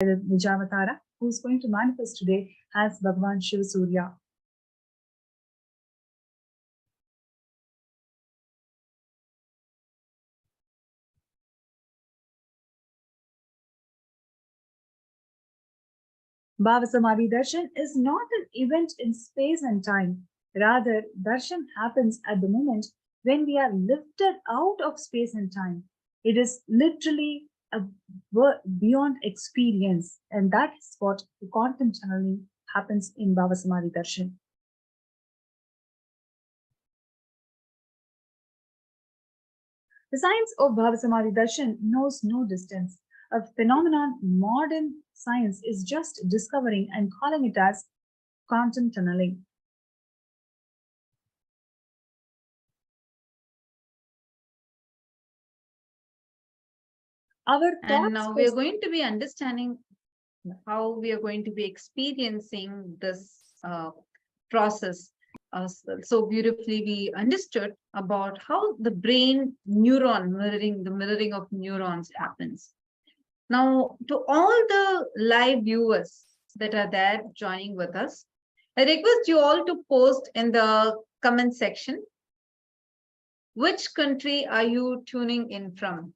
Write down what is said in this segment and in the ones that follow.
the Nijavatara, who is going to manifest today as Bhagavan Shiva Surya. Bhava Samadhi Darshan is not an event in space and time. Rather, Darshan happens at the moment when we are lifted out of space and time. It is literally a beyond experience, and that is what the quantum channeling happens in Bhava Samadhi Darshan. The science of Bhava Samadhi Darshan knows no distance, a phenomenon modern science is just discovering and calling it as quantum tunneling. And now we are going to be understanding how we are going to be experiencing this process. So beautifully we understood about how the brain neuron mirroring, the mirroring of neurons happens. Now, to all the live viewers that are there joining with us, I request you all to post in the comment section, which country are you tuning in from?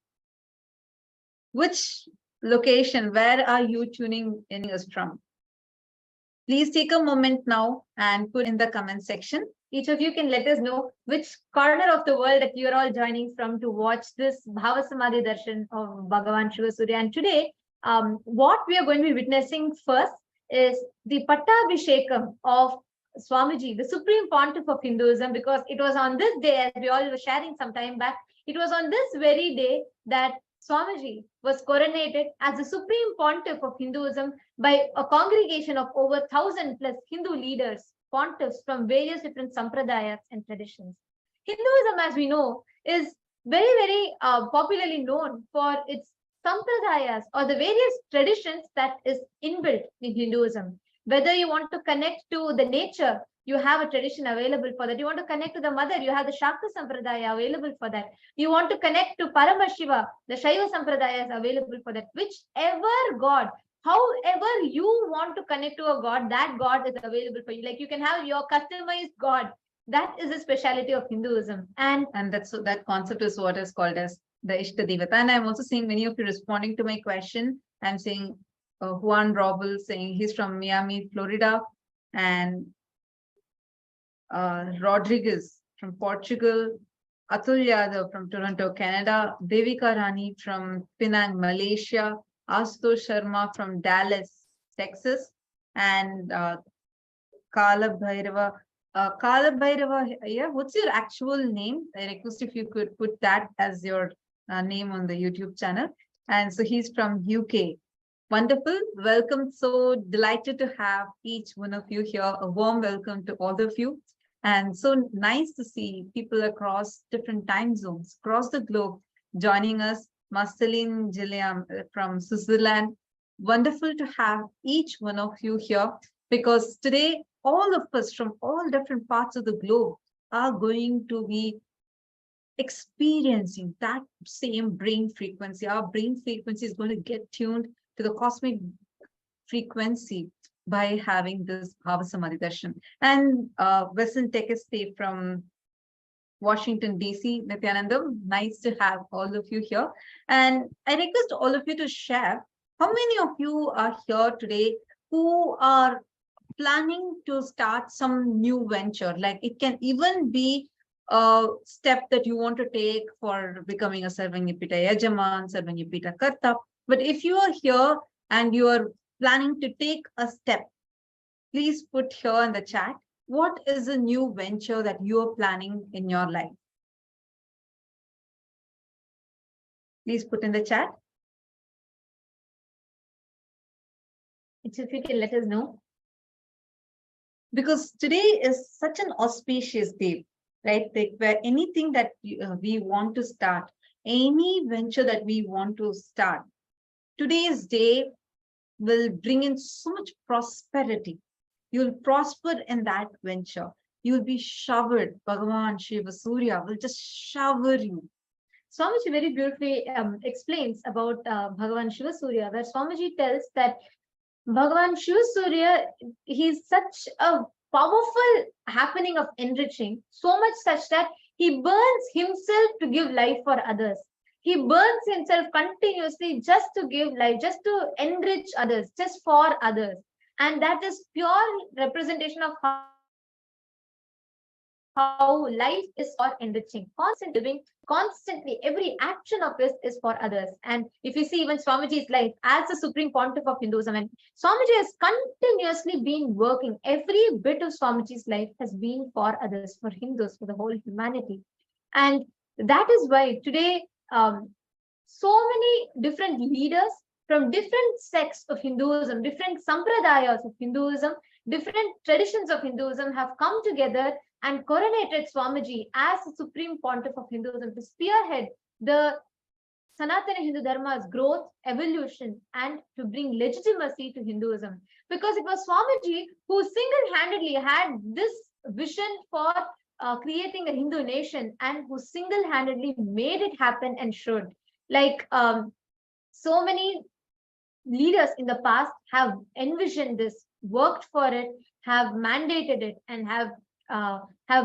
Which location, where are you tuning in us from? Please take a moment now and put in the comment section. Each of you can let us know which corner of the world that you're all joining from to watch this Bhava Samadhi Darshan of Bhagavan Shiva Surya. And today, what we are going to be witnessing first is the Pattabhishekam of Swamiji, the Supreme Pontiff of Hinduism, because it was on this day, as we all were sharing some time back, it was on this very day that Swamiji was coronated as the Supreme Pontiff of Hinduism by a congregation of over 1,000 plus Hindu leaders, pontiffs from various different sampradayas and traditions. Hinduism, as we know, is very popularly known for its sampradayas or the various traditions that is inbuilt in Hinduism. Whether you want to connect to the nature, you have a tradition available for that. You want to connect to the mother, you have the Shakta Sampradaya available for that. You want to connect to Paramashivam, the Shaiva Sampradaya is available for that. Whichever God, however you want to connect to a God, that God is available for you. Like you can have your customized God. That is the speciality of Hinduism. And that concept is what is called as the Ishtadevata. And I'm also seeing many of you responding to my question. I'm seeing Juan Robel saying he's from Miami, Florida, and Rodriguez from Portugal, Atul Yadav from Toronto, Canada, Devika Rani from Penang, Malaysia, Asto Sharma from Dallas, Texas, and Kala Bhairava. Kala Bhairava, yeah, what's your actual name? I request if you could put that as your name on the YouTube channel. And so he's from UK. Wonderful. Welcome. So delighted to have each one of you here. A warm welcome to all of you. And so nice to see people across different time zones, across the globe, joining us. Marceline Gilliam from Switzerland. Wonderful to have each one of you here, because today, all of us from all different parts of the globe are going to be experiencing that same brain frequency. Our brain frequency is going to get tuned to the cosmic frequency by having this Bhava Samadhi Darshan. And Western Tekeste from Washington, D.C., Nithyananda, nice to have all of you here. And I request all of you to share how many of you are here today who are planning to start some new venture. Like it can even be a step that you want to take for becoming a Sarvanyapita Yajaman, Sarvanyapita Karta. But if you are here and you are planning to take a step, please put here in the chat, what is a new venture that you are planning in your life? Please put in the chat. If you can let us know. Because today is such an auspicious day, right? Like where anything that we want to start, any venture that we want to start, today's day will bring in so much prosperity. You'll prosper in that venture. You'll be showered. Bhagavan Shiva Surya will just shower you. Swamiji very beautifully explains about Bhagavan Shiva Surya, where Swamiji tells that Bhagavan Shiva Surya, he's such a powerful happening of enriching, so much such that he burns himself to give life for others. He burns himself continuously just to give life, just to enrich others, just for others. And that is pure representation of how life is for enriching, constantly living, constantly living, constantly every action of his is for others. And if you see even Swamiji's life as the supreme pontiff of Hinduism, and Swamiji has continuously been working, every bit of Swamiji's life has been for others, for Hindus, for the whole humanity. And that is why today so many different leaders from different sects of Hinduism, different sampradayas of Hinduism, different traditions of Hinduism have come together and coronated Swamiji as the supreme pontiff of Hinduism to spearhead the Sanatana Hindu Dharma's growth, evolution, and to bring legitimacy to Hinduism. Because it was Swamiji who single-handedly had this vision for creating a Hindu nation and who single-handedly made it happen and showed. Like so many leaders in the past have envisioned this, worked for it, have mandated it, and have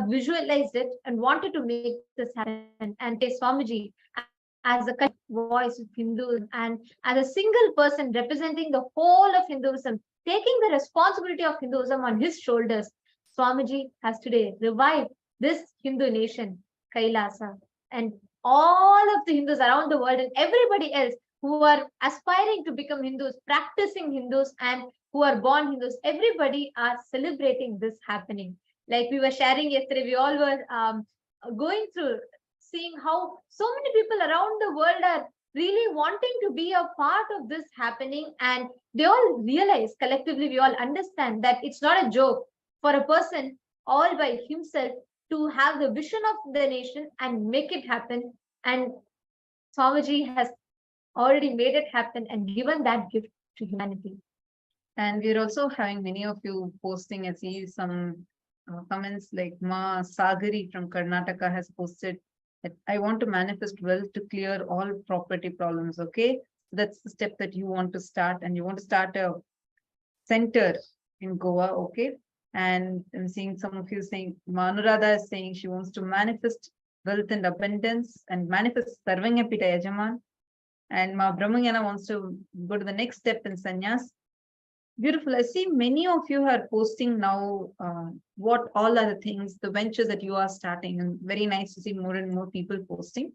visualized it and wanted to make this happen. And today, Swamiji, as a voice of Hinduism and as a single person representing the whole of Hinduism, taking the responsibility of Hinduism on his shoulders, Swamiji has today revived this Hindu nation, Kailasa, and all of the Hindus around the world and everybody else who are aspiring to become Hindus, practicing Hindus, and who are born Hindus, everybody are celebrating this happening. Like we were sharing yesterday, we all were going through, seeing how so many people around the world are really wanting to be a part of this happening. And they all realize, collectively, we all understand that it's not a joke for a person all by himself to have the vision of the nation and make it happen. And Swamiji has already made it happen and given that gift to humanity. And we're also having many of you posting. I see some comments like Ma Sagari from Karnataka has posted that I want to manifest wealth to clear all property problems. Okay, that's the step that you want to start, and you want to start a center in Goa. Okay, and I'm seeing some of you saying, Manurada is saying she wants to manifest wealth and abundance and manifest Sarvanyapita Yajaman. And Ma Brahmanyana wants to go to the next step in sannyas. Beautiful. I see many of you are posting now what all are the things, the ventures that you are starting, and very nice to see more and more people posting.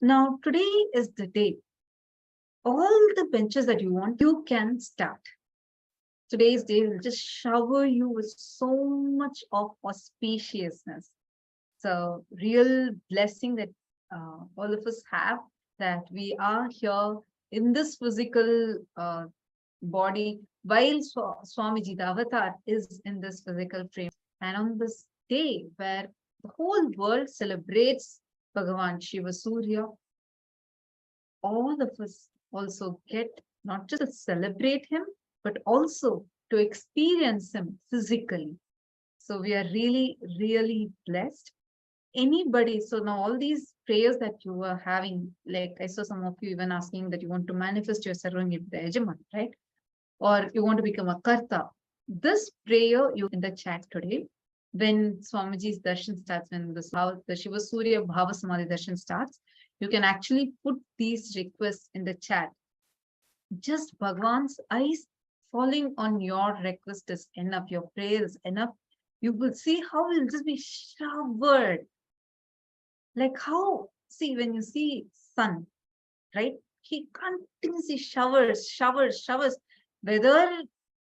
Now, today is the day. All the ventures that you want, you can start. Today's day will just shower you with so much of auspiciousness. So, real blessing that all of us have, that we are here in this physical body, while Swamiji, the avatar, is in this physical frame. And on this day where the whole world celebrates Bhagavan Shiva Surya, all of us also get not just to celebrate him, but also to experience him physically. So we are really, really blessed. Anybody, so now all these prayers that you are having, like I saw some of you even asking that you want to manifest your Sarvanyapita Yajaman, right? Or you want to become a Karta. This prayer you in the chat today, when Swamiji's Darshan starts, when the Shiva Surya Bhava Samadhi Darshan starts, you can actually put these requests in the chat. Just Bhagwan's eyes falling on your request is enough, your prayer is enough. You will see how it will just be showered. Like how, see, when you see sun, right? He continuously showers. Whether,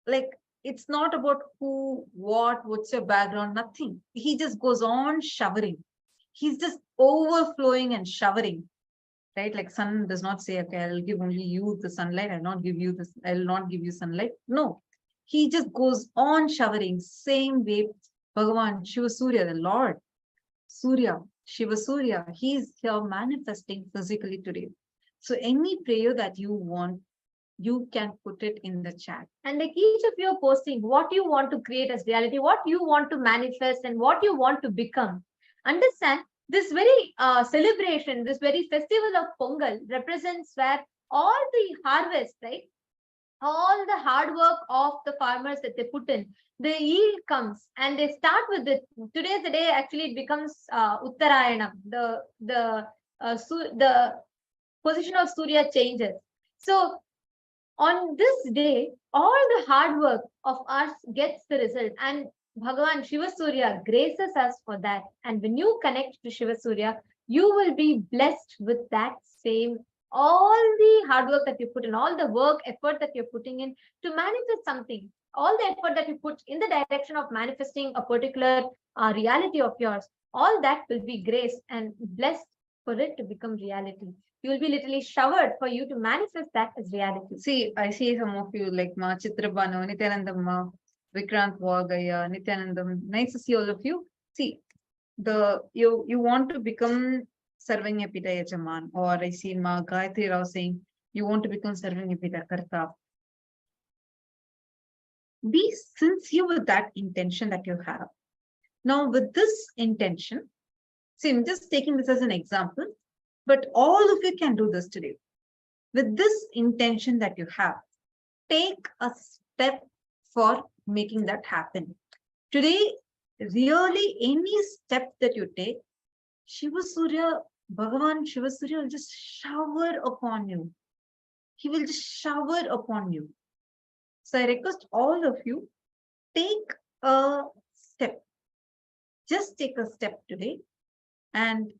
like, it's not about who, what's your background, nothing. He just goes on showering. He's just overflowing and showering, right? Like sun does not say, okay, I'll give only you the sunlight. I'll not give you this. I'll not give you sunlight. No, he just goes on showering. Same way, Bhagavan Shiva Surya, the Lord Surya, Shiva Surya, he's here manifesting physically today. So any prayer that you want, you can put it in the chat. And like each of you are posting what you want to create as reality, what you want to manifest, and what you want to become. Understand this very celebration, this very festival of Pongal represents where all the harvest, right? All the hard work of the farmers that they put in, the yield comes, and they start with it. Today's the day, actually, it becomes Uttarayanam. The position of Surya changes. So on this day, all the hard work of ours gets the result, and Bhagavan Shiva Surya graces us for that. And when you connect to Shiva Surya, you will be blessed with that same, all the hard work that you put in, all the work, effort that you're putting in to manifest something, all the effort that you put in the direction of manifesting a particular reality of yours, all that will be graced and blessed for it to become reality. You will be literally showered for you to manifest that as reality. See, I see some of you like Ma Chitrabano, Nithyananda Ma, Vikrant Vagaya, Nithyanandam. Nice to see all of you. See, you want to become Sarvanyapita Yajaman, or I see Ma Gayatri Rao saying you want to become Sarvanyapita Karta. Be sincere with that intention that you have. Now, with this intention, see, I'm just taking this as an example, but all of you can do this today. With this intention that you have, take a step for making that happen. Today, really any step that you take, Shiva Surya, Bhagavan Shiva Surya will just shower upon you. He will just shower upon you. So I request all of you, take a step. Just take a step today, and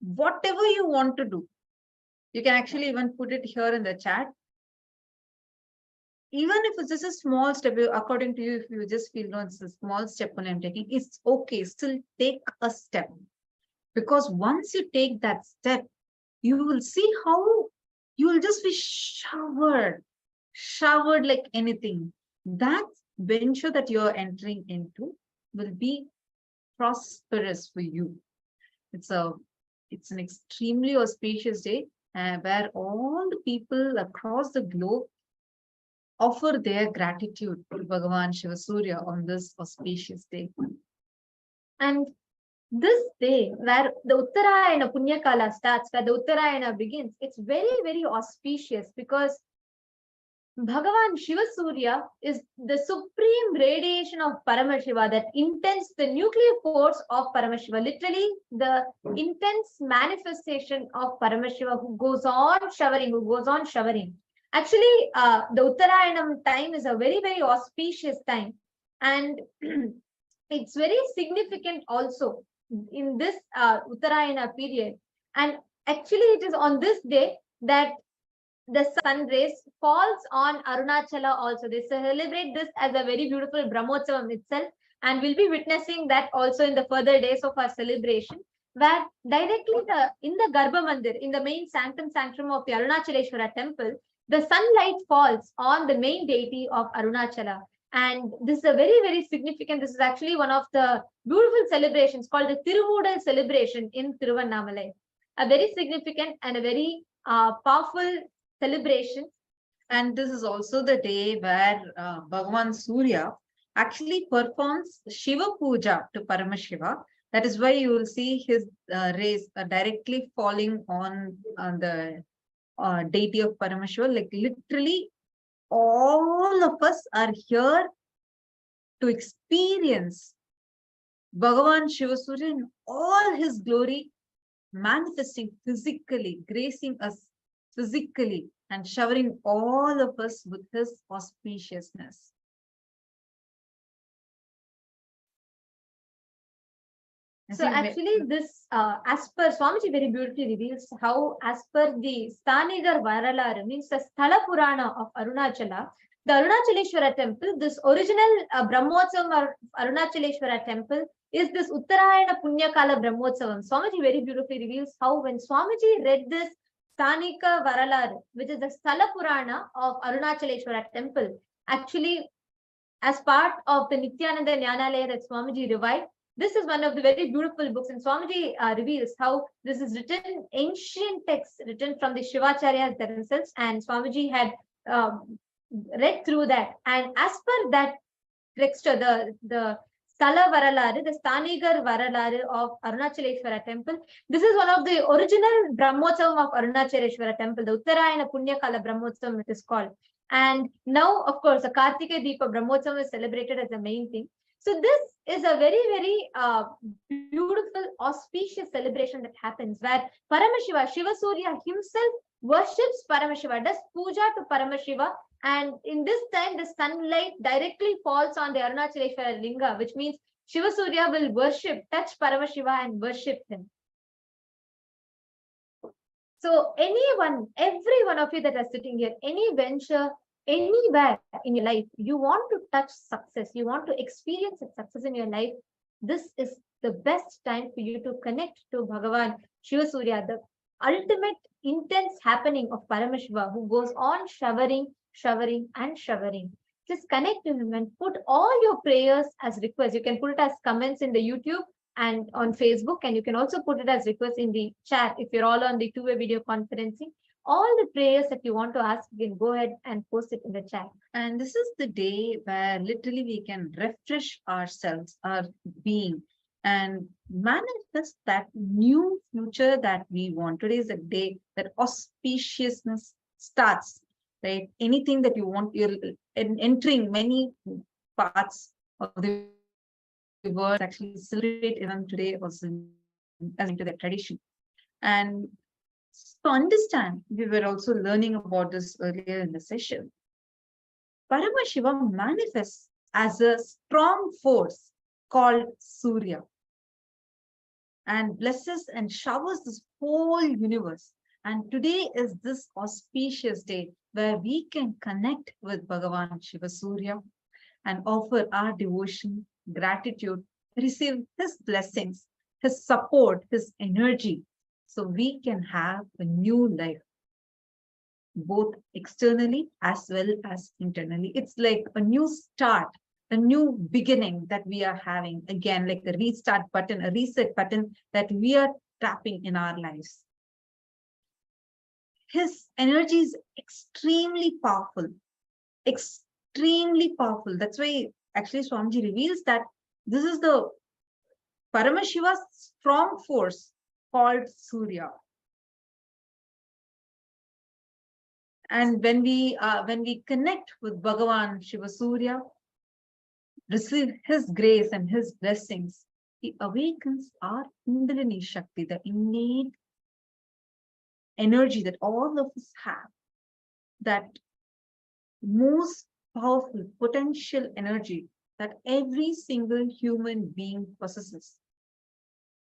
whatever you want to do, you can actually even put it here in the chat. Even if it's just a small step, according to you, if you just feel no, it's a small step when I'm taking, it's okay. Still take a step. Because once you take that step, you will see how you will just be showered like anything. That venture that you're entering into will be prosperous for you. It's an extremely auspicious day where all the people across the globe offer their gratitude to Bhagavan Shiva Surya on this auspicious day. And this day, where the Uttarayana Punyakala starts, where the Uttarayana begins, it's very, very auspicious because Bhagavan Shiva Surya is the supreme radiation of Paramashiva that intends the nuclear force of Paramashiva, literally the intense manifestation of Paramashiva who goes on showering. Actually, the Uttarayanam time is a very, very auspicious time, and it's very significant also in this Uttarayana period. And actually, it is on this day that the sun rays falls on Arunachala also. They celebrate this as a very beautiful Brahmotsavam itself, and we'll be witnessing that also in the further days of our celebration, where directly in the Garbha Mandir, in the main sanctum of the Arunachaleshwara temple, the sunlight falls on the main deity of Arunachala. And this is a very, very significant, this is actually one of the beautiful celebrations called the Tiruvudal celebration in Tiruvannamalai. A very significant and a very powerful celebration. And this is also the day where Bhagavan Surya actually performs Shiva Puja to Paramashiva. That is why you will see his rays directly falling on the deity of Paramashiva. Like literally all of us are here to experience Bhagavan Shiva Surya in all his glory, manifesting physically, gracing us physically, and showering all of us with his auspiciousness. So actually this, as per Swamiji very beautifully reveals how, as per the Stanigar Varalar, means the Sthala Purana of Arunachala, the Arunachaleshwara temple, this original Brahmotsavam Arunachaleshwara temple is this Uttarayana Punyakala Brahmotsavam. Swamiji very beautifully reveals how when Swamiji read this Stanika Varalar, which is the Sthala Purana of Arunachaleshwara temple, actually as part of the Nithyananda Jnanalaya that Swamiji revived, this is one of the very beautiful books, and Swamiji reveals how this is written, ancient texts written from the Shivacharyas themselves, and Swamiji had read through that. And as per that texture, the Sthala Varalaru, the Stanigar Varalaru of Arunachaleshwara temple. This is one of the original Brahmotsavam of Arunachaleshwara temple, the Uttarayana Punyakala Brahmotsavam it is called. And now, of course, the Kartika Deepa Brahmotsavam is celebrated as the main thing. So this is a very, very beautiful, auspicious celebration that happens where Paramashiva, Shiva Surya himself worships Paramashiva, does puja to Paramashiva, and in this time the sunlight directly falls on the Arunachaleshwara Linga, which means Shiva Surya will worship, touch Paramashiva and worship him. So anyone, every one of you that are sitting here, any venture, anywhere in your life, you want to touch success, you want to experience success in your life, this is the best time for you to connect to Bhagavan Shiva Surya, the ultimate intense happening of Paramashiva, who goes on showering, and showering. Just connect to him and put all your prayers as requests. You can put it as comments in the YouTube and on Facebook, and you can also put it as requests in the chat if you're all on the two-way video conferencing. All the prayers that you want to ask, you can go ahead and post it in the chat. And this is the day where literally we can refresh ourselves, our being, and manifest that new future that we want. Today is the day that auspiciousness starts, right? Anything that you want, you're entering many parts of the world actually celebrate even today also as into their tradition. And to understand, we were also learning about this earlier in the session. Paramashivam manifests as a strong force called Surya and blesses and showers this whole universe. And today is this auspicious day where we can connect with Bhagavan Shiva Surya and offer our devotion, gratitude, receive his blessings, his support, his energy, so we can have a new life, both externally as well as internally. It's like a new start, a new beginning that we are having, again, like a restart button, a reset button that we are tapping in our lives. His energy is extremely powerful, extremely powerful. That's why actually Swamiji reveals that this is the Paramashiva's strong force called Surya. And when we connect with Bhagavan Shiva Surya, receive his grace and his blessings, he awakens our Kundalini Shakti, the innate energy that all of us have, that most powerful potential energy that every single human being possesses.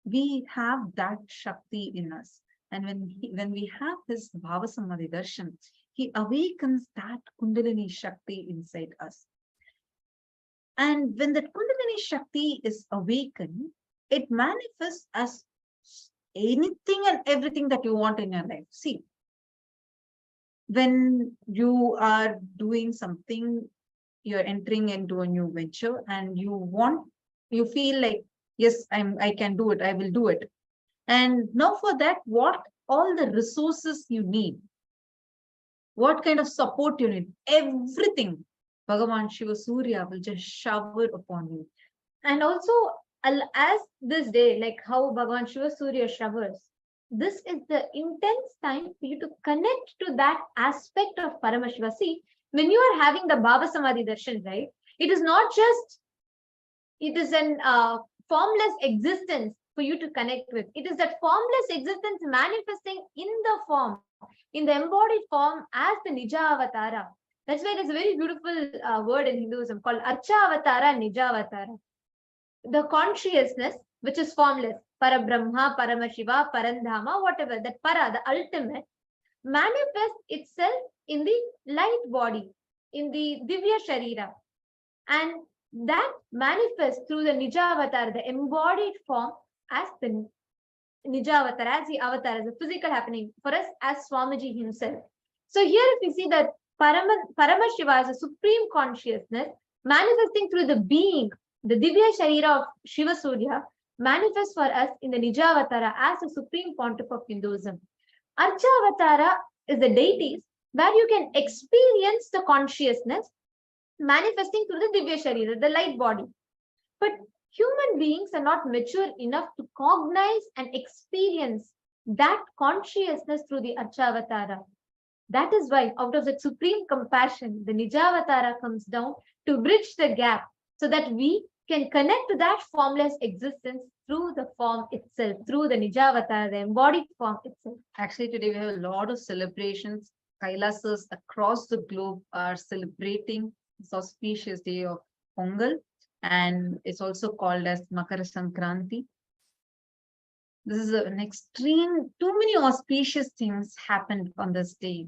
We have that Shakti in us. And when we have this Bhava Samadhi Darshan, he awakens that Kundalini Shakti inside us. And when that Kundalini Shakti is awakened, it manifests as anything and everything that you want in your life. See, when you are doing something, you're entering into a new venture and you feel like, yes, I can do it, I will do it. And now for that, what all the resources you need, what kind of support you need, everything, Bhagavan Shiva Surya will just shower upon you. And also, as this day, like how Bhagavan Shiva Surya showers, this is the intense time for you to connect to that aspect of Paramashiva. See, when you are having the Bhava Samadhi Darshan, right, it is not just, it is an formless existence for you to connect with. It is that formless existence manifesting in the form, in the embodied form as the Nija Avatara. That's why there's a very beautiful word in Hinduism called Archa Avatara, Nija Avatara. The consciousness, which is formless, Parabrahma, Paramashiva, Parandhama, whatever, that Para, the ultimate, manifests itself in the light body, in the Divya Sharira. And that manifests through the Nija Avatar, the embodied form, as the Nija Avatar, as the avatar, as a physical happening for us as Swamiji himself. So here if we see that Paramashiva is a supreme consciousness manifesting through the being, the Divya Sharira of Shiva Surya, manifests for us in the Nija Avatara as the supreme pontiff of Hinduism. Archa Avatara is the deities where you can experience the consciousness manifesting through the Divya Sharira, the light body. But Human beings are not mature enough to cognize and experience that consciousness through the Archavatara. That is why, out of that supreme compassion, the Nijavatara comes down to bridge the gap so that we can connect to that formless existence through the form itself, through the Nijavatara, the embodied form itself. Actually, today we have a lot of celebrations. Kailasas across the globe are celebrating this auspicious day of Pongal, and it's also called as Makara Sankranti. This is an extreme, too many auspicious things happened on this day.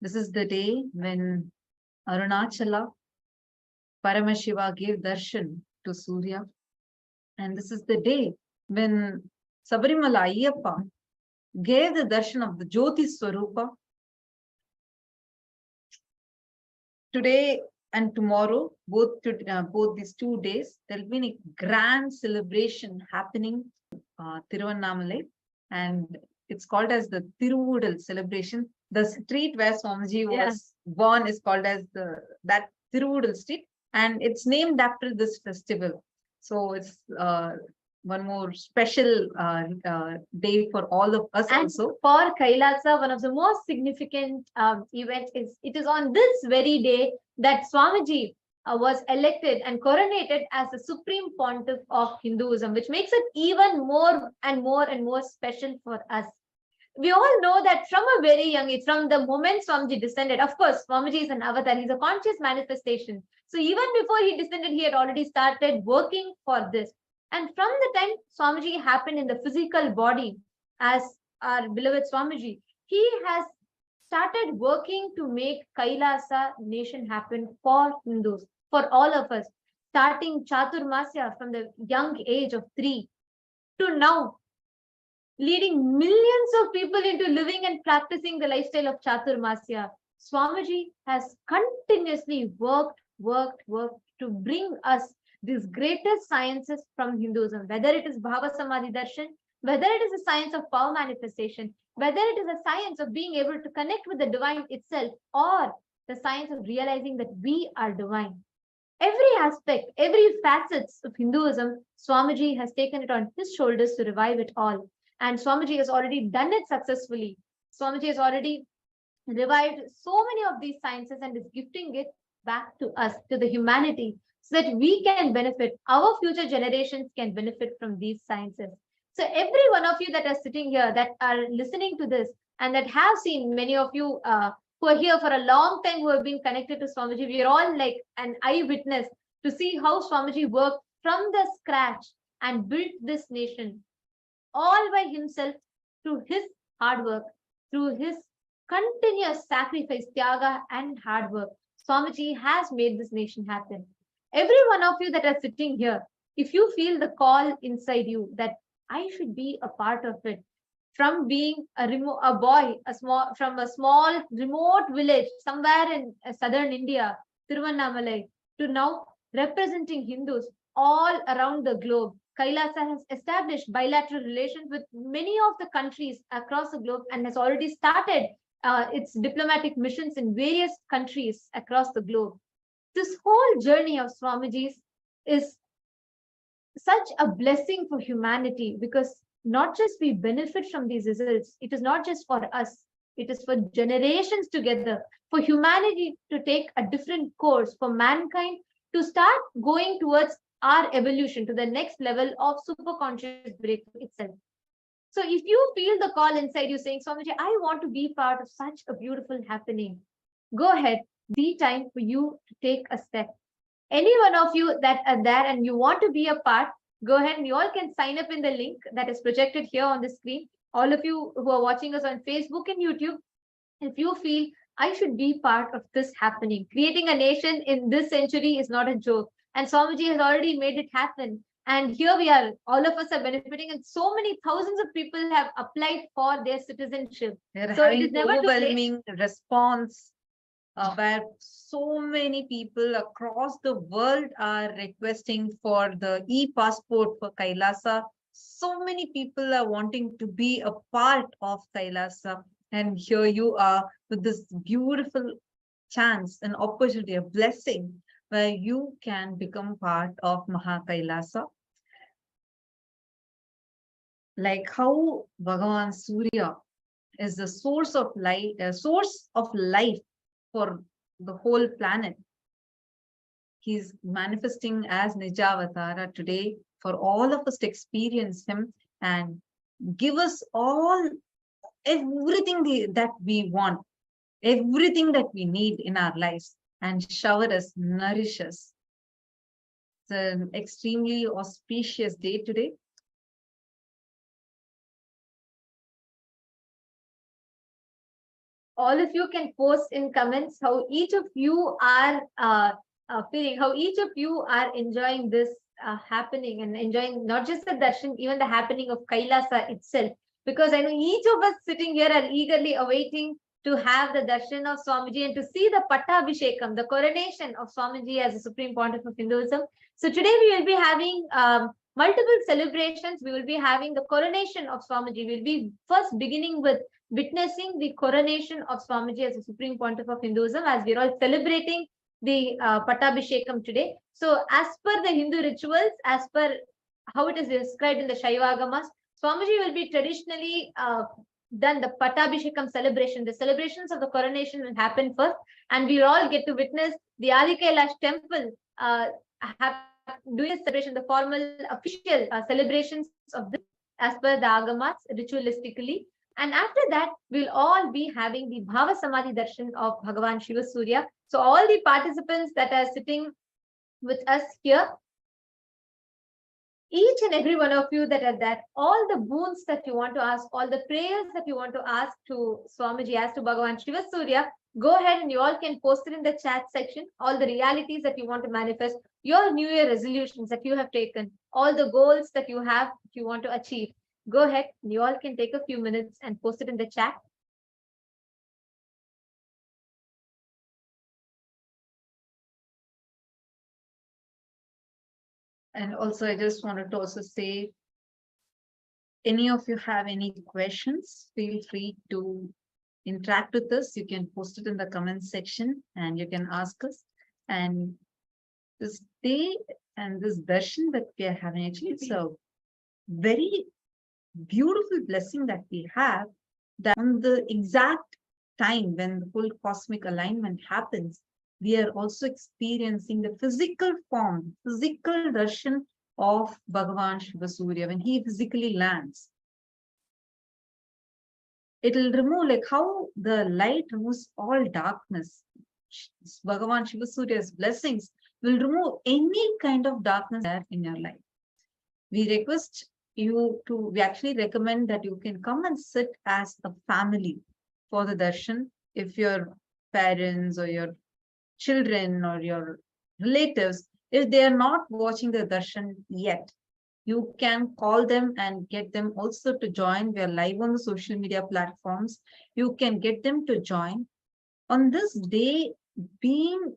This is the day when Arunachala, Paramashiva gave Darshan to Surya. And this is the day when Sabarimala Ayyappa gave the darshan of the Jyoti Swarupa. Today and tomorrow, both these 2 days, there will be a grand celebration happening Tiruvannamalai, and it's called as the Tiruvudal celebration. The street where Swamiji was born is called as that Tiruvudal street, and it's named after this festival. So it's one more special day for all of us. And also for Kailasa, one of the most significant events is it is on this very day that Swamiji was elected and coronated as the supreme pontiff of Hinduism, which makes it even more and more and more special for us. We all know that from a very young age, from the moment Swamiji descended, of course, Swamiji is an avatar, he's a conscious manifestation. So even before he descended, he had already started working for this. And from the time Swamiji happened in the physical body as our beloved Swamiji, he has started working to make Kailasa nation happen for Hindus, for all of us, starting Chaturmasya from the young age of 3 to now, leading millions of people into living and practicing the lifestyle of Chaturmasya. Swamiji has continuously worked to bring us these greatest sciences from Hinduism, whether it is Bhava Samadhi Darshan, whether it is a science of power manifestation, whether it is a science of being able to connect with the divine itself, or the science of realizing that we are divine. Every aspect, every facets of Hinduism, Swamiji has taken it on his shoulders to revive it all. And Swamiji has already done it successfully. Swamiji has already revived so many of these sciences and is gifting it back to us, to the humanity, so that we can benefit, our future generations can benefit from these sciences. So every one of you that are sitting here, that are listening to this, and that have seen, many of you who are here for a long time, who have been connected to Swamiji, we are all like an eyewitness to see how Swamiji worked from the scratch and built this nation all by himself through his hard work, through his continuous sacrifice, tyaga, and hard work. Swamiji has made this nation happen. Every one of you that are sitting here, if you feel the call inside you that I should be a part of it, from being a boy, from a small remote village somewhere in southern India, Tiruvannamalai, to now representing Hindus all around the globe. Kailasa has established bilateral relations with many of the countries across the globe and has already started its diplomatic missions in various countries across the globe. This whole journey of Swamiji's is such a blessing for humanity, because not just we benefit from these results, it is not just for us, it is for generations together, for humanity to take a different course, for mankind to start going towards our evolution to the next level of superconscious breakthrough itself. So if you feel the call inside you saying, Swamiji, I want to be part of such a beautiful happening, go ahead, be time for you to take a step. Any one of you that are there and you want to be a part, go ahead and you all can sign up in the link that is projected here on the screen. All of you who are watching us on Facebook and YouTube, if you feel I should be part of this happening, creating a nation in this century is not a joke. And Swamiji has already made it happen. And here we are, all of us are benefiting, and so many thousands of people have applied for their citizenship. They're So it having is never too late. overwhelming response where so many people across the world are requesting for the e-passport for Kailasa. So many people are wanting to be a part of Kailasa. And here you are with this beautiful chance, an opportunity, a blessing, where you can become part of Maha Kailasa. like how Bhagavan Surya is the source of life for the whole planet. He's manifesting as Nijavatara today for all of us to experience him and give us all everything that we want, everything that we need in our lives, and shower us, nourish us. It's an extremely auspicious day today. All of you can post in comments how each of you are feeling, how each of you are enjoying this happening and enjoying not just the darshan, even the happening of Kailasa itself. Because I know each of us sitting here are eagerly awaiting to have the darshan of Swamiji and to see the Pattabhishekam, the coronation of Swamiji as the Supreme Pontiff of Hinduism. So today we will be having multiple celebrations. We will be having the coronation of Swamiji. We'll be first beginning with witnessing the coronation of Swamiji as the Supreme Pontiff of Hinduism, as we're all celebrating the Pattabhishekam today. So as per the Hindu rituals, as per how it is described in the Shaivagamas, Swamiji will be traditionally done the Pattabhishekam celebration. The celebrations of the coronation will happen first, and we'll all get to witness the Adi Kailash temple doing this celebration, the formal official celebrations of this as per the Agamas ritualistically. And after that, we'll all be having the Bhava Samadhi Darshan of Bhagavan Shiva Surya. So all the participants that are sitting with us here, each and every one of you that are that, all the boons that you want to ask, all the prayers that you want to ask to Swamiji, as to Bhagavan Shiva Surya, go ahead and you all can post it in the chat section. All the realities that you want to manifest, your New Year resolutions that you have taken, all the goals that you have, that you want to achieve. Go ahead, you all can take a few minutes and post it in the chat. And also, I just wanted to also say, any of you have any questions, feel free to interact with us. You can post it in the comment section and you can ask us. And this day and this darshan that we are having, actually, it's a very beautiful blessing that we have, that on the exact time when the full cosmic alignment happens, we are also experiencing the physical form, physical darshan of Bhagavan Shiva Surya when he physically lands. It will remove, like how the light removes all darkness. Bhagavan Shiva Surya's blessings will remove any kind of darkness there in your life. We request you to, we actually recommend that you can come and sit as a family for the darshan. If your parents or your children or your relatives, if they are not watching the darshan yet, you can call them and get them also to join. We are live on the social media platforms. You can get them to join. On this day, being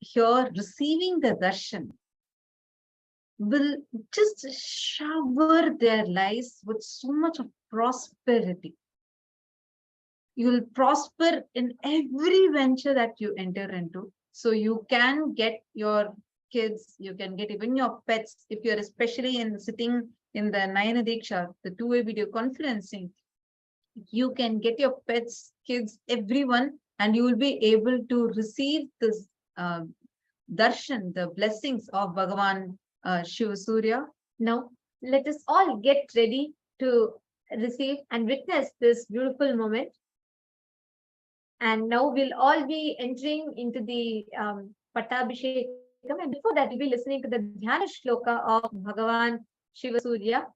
here, receiving the darshan will just shower their lives with so much of prosperity. You will prosper in every venture that you enter into. So you can get your kids, you can get even your pets, if you're especially sitting in the Nayana Diksha, the two-way video conferencing, you can get your pets, kids, everyone, and you will be able to receive this darshan, the blessings of Bhagavan Shiva Surya. Now, let us all get ready to receive and witness this beautiful moment. And now we'll all be entering into the Pattabhishekam. And before that, we'll be listening to the Dhyana Shloka of Bhagavan Shiva Surya.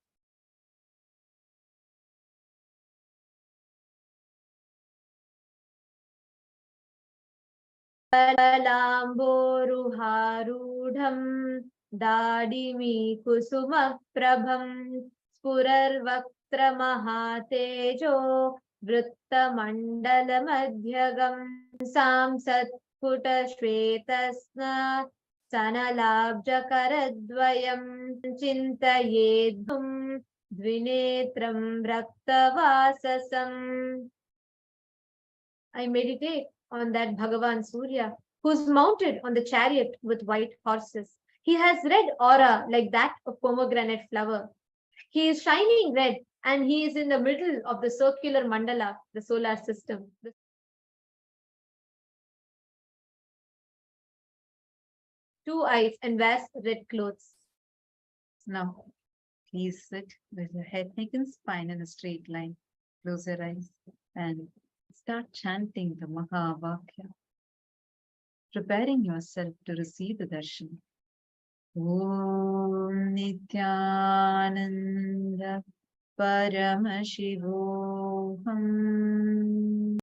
Lamborudharudham Dadimi Kusumaprabham Spurarvaktra Mahatejo Vrittamandala Madhyagam Samsat Puta Shvetasna Sanalabja Karadvayam Chintayedhum Dvinetram Raktavasasam. I meditate on that Bhagavan Surya, who's mounted on the chariot with white horses. He has red aura like that of pomegranate flower. He is shining red and he is in the middle of the circular mandala, the solar system. Two eyes and wears red clothes. Now, please sit with your head, neck, and spine in a straight line. Close your eyes and start chanting the Mahavakya, preparing yourself to receive the darshan. Om Nithyananda Paramashivam.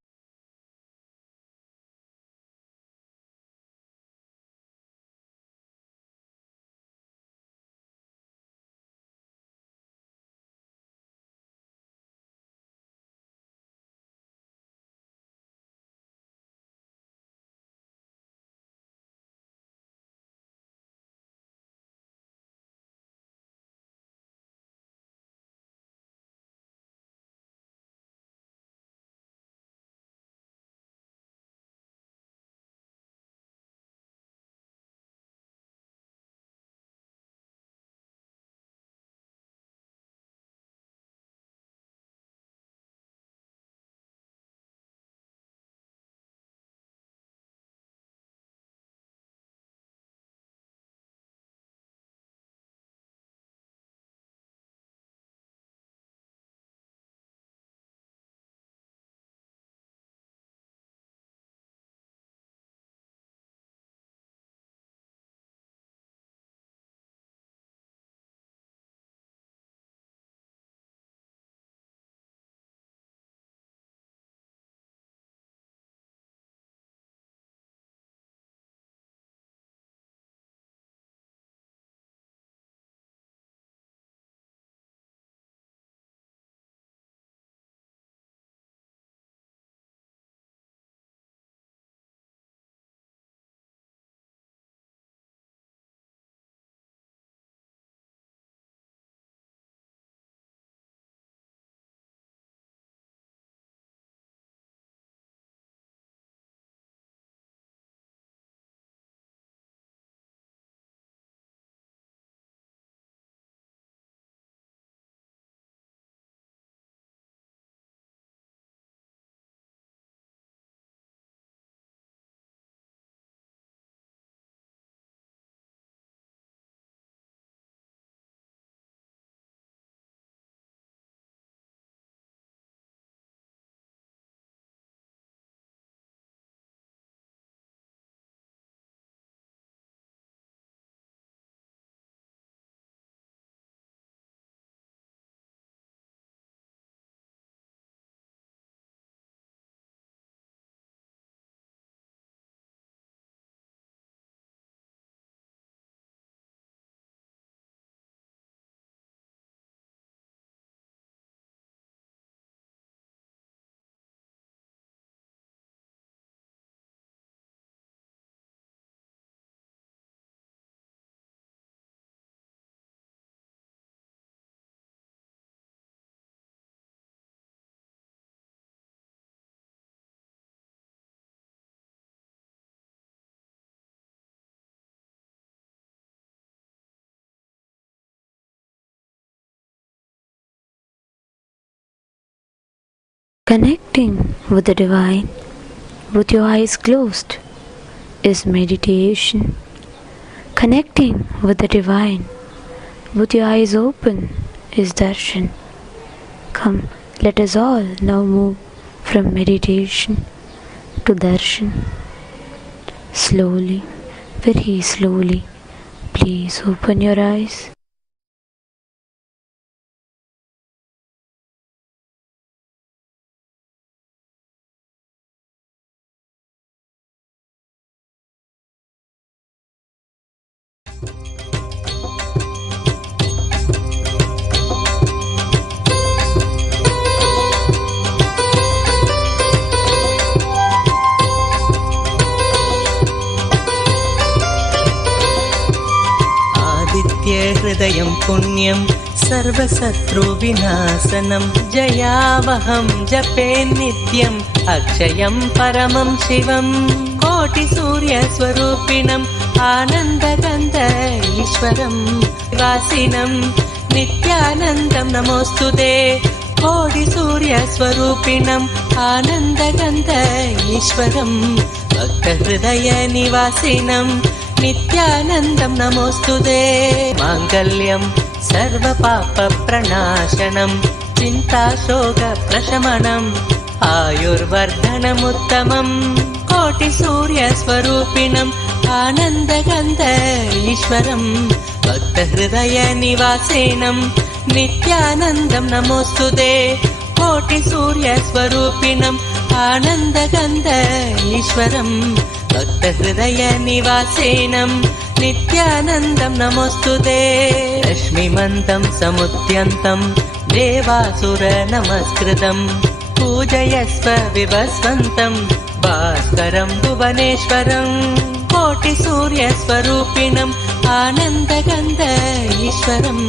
Connecting with the divine with your eyes closed is meditation. Connecting with the divine with your eyes open is darshan. Come, let us all now move from meditation to darshan. Slowly, very slowly, please open your eyes. हृदयं पुण्यं सर्वशत्रुविनाशनं जयावहं जपे नित्यम् अक्षयं परमं शिवं कोटिसूर्यस्वरूपिणम् आनन्दगन्ध ईश्वरं वासिनं नित्यानन्दं नमोऽस्तुते कोटिसूर्यस्वरूपिणम् आनन्दगन्ध ईश्वरम् भक्तहृदयनिवासिनम् नित्यानन्दं नमोऽस्तुते माङ्गल्यं सर्वपापप्रणाशनम् चिन्ताशोकप्रशमनम् आयुर्वर्धनमुत्तमम् कोटिसूर्यस्वरूपिणम् आनन्दगन्ध ईश्वरम् भक्तहृदयनिवासिनम् नित्यानन्दं नमोऽस्तुते कोटिसूर्यस्वरूपिणम् आनन्दगन्ध ईश्वरम् भक्तहृदयनिवासिनम् नित्यानन्दं नमोऽस्तुते रश्मिमन्तं समुद्यन्तं देवासुर नमस्कृतम् पूजयस्व विभस्वन्तं भास्करं भुवनेश्वरम् कोटिसूर्यस्वरूपिणम् आनन्दगन्ध ईश्वरम्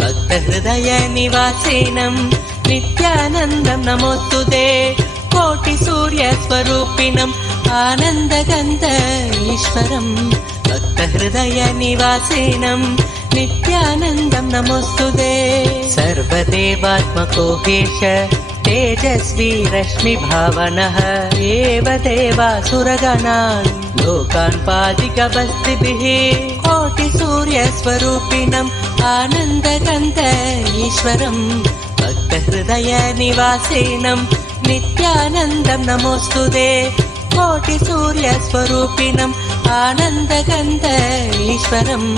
भक्तहृदयनिवासिनम् नित्यानन्दं नमोऽस्तुते कोटिसूर्यस्वरूपिणम् आनन्दगन्ध ईश्वरम् भक्तहृदयनिवासिनम् नित्यानन्दं नमोऽस्तुते सर्वदेवात्मको हेश तेजस्वी रश्मिभावनः एव देवासुरगणान् लोकान् पादिकवस्तिभिः कोटिसूर्यस्वरूपिणम् आनन्दगन्ध ईश्वरम् भक्तहृदयनिवासिनम् नित्यानन्दं नमोऽस्तुते कोटिसूर्यस्वरूपिणम् आनन्दगन्ध ईश्वरम्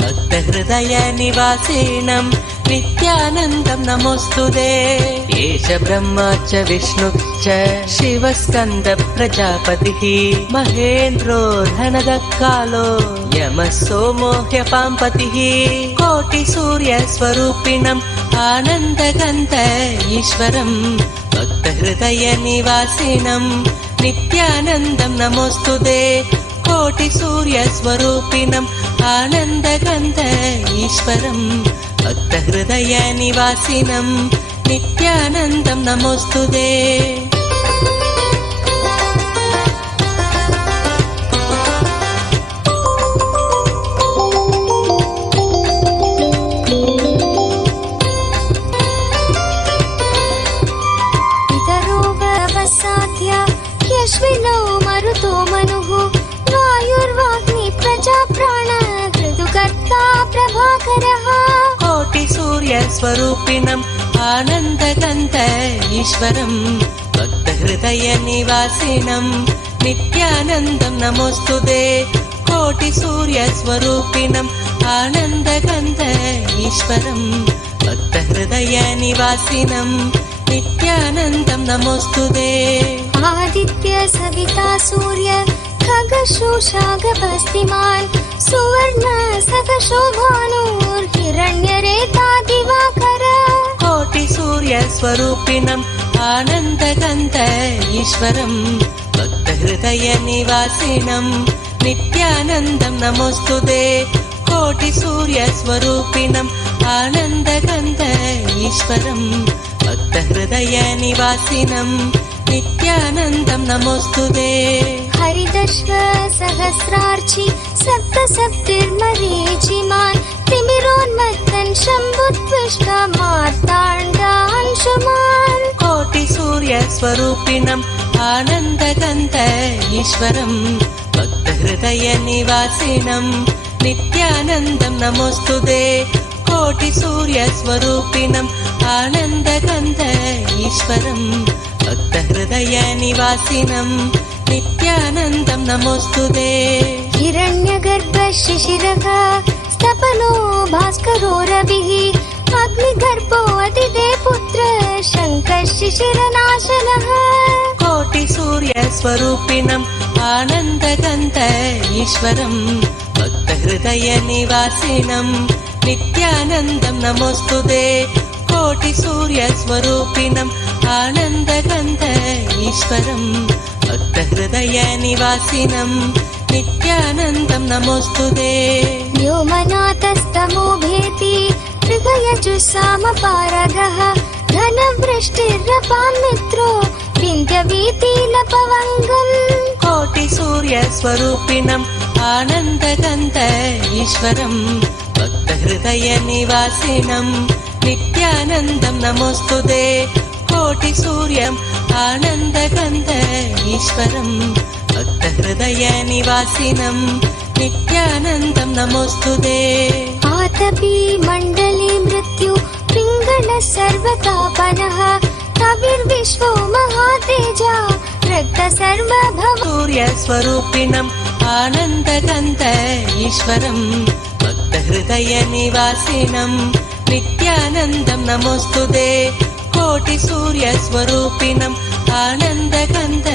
भक्तहृदयनिवासिनम् नित्यानन्दं नमोऽस्तुते एष ब्रह्मा च विष्णुश्च शिवस्कन्द प्रजापतिः महेन्द्रो धनदकालो यमः सोमो ह्यपाम्पतिः कोटिसूर्यस्वरूपिणम् आनन्दगन्ध ईश्वरम् भक्तहृदयनिवासिनम् नित्यानन्दं नमोऽस्तुते कोटिसूर्यस्वरूपिणम् आनन्दगन्ध ईश्वरम् भक्तहृदयनिवासिनम् नित्यानन्दं नमोऽस्तुते पितरो ववसाद्य यश्विनो मरुतो मनुः वायुर्वाग्नि प्रजा प्राण कृतुकर्ता प्रभाकरः कोटिसूर्यस्वरूपिणम् आनन्दगन्ध ईश्वरम् भक्तहृदयनिवासिनम् नित्यानन्दं नमोऽस्तुते कोटिसूर्यस्वरूपिणम् आनन्दगन्ध ईश्वरम् भक्तहृदयनिवासिनम् नित्यानन्दं नमोऽस्तुते आदित्य सविता सूर्य खगशोषागभस्तिमान् सुवर्ण सदशो भानुर्हिरण्यरेता दिवाकर कोटिसूर्यस्वरूपिणम् आनन्दगन्ध ईश्वरम् भक्तहृदयनिवासिनम् नित्यानन्दं नमोऽस्तुते कोटिसूर्यस्वरूपिणम् आनन्दगन्ध ईश्वरम् भक्तहृदयनिवासिनम् नित्यानन्दं नमोऽस्तुते हरिदश्व सहस्रार्चि सप्त सप्तिर्मरीचिमान् तिमिरोन्मत्तन् शम्भुत्विष्ट मार्ताण्डांशुमान् कोटिसूर्यस्वरूपिणम् आनन्दगन्ध ईश्वरम् भक्तहृदयनिवासिनम् नित्यानन्दं नमोऽस्तुते कोटिसूर्यस्वरूपिणम् आनन्दगन्ध ईश्वरम् भक्तहृदयनिवासिनम् नित्यानन्दं नमोऽस्तुते हिरण्यगर्भ शिशिरः स्तपनो भास्करो रविः अग्निगर्भो अतिथे पुत्र शङ्कः शिशिरनाशनः कोटिसूर्यस्वरूपिणम् आनन्दगन्ध ईश्वरम् भक्तहृदयनिवासिनम् नित्यानन्दं नमोऽस्तुते कोटिसूर्यस्वरूपिणम् आनन्दगन्ध ईश्वरम् भक्तहृदयनिवासिनम् नित्यानन्दं नमोऽस्तुते व्योमनाथस्तमो भेति मृगयजुस्सामपारगः घनवृष्टिरपां मित्रो विन्ध्यवीतिलपवङ्गम् कोटिसूर्यस्वरूपिणम् आनन्दगन्ध ईश्वरम् भक्तहृदयनिवासिनं नित्यानन्दं नमोऽस्तुते कोटिसूर्यम् आनन्दगन्ध ईश्वरम् भक्तहृदयनिवासिनं नित्यानन्दं नमोऽस्तुते आतपी मण्डले मृत्यु पिङ्गल सर्वतापनः कविर्विश्वो महातेजा रक्त सर्वभव सूर्यस्वरूपिणम् आनन्दगन्ध ईश्वरम् भक्तहृदयनिवासिनं नित्यानन्दं नमोऽस्तुते कोटिसूर्यस्वरूपिणम् आनन्दगन्ध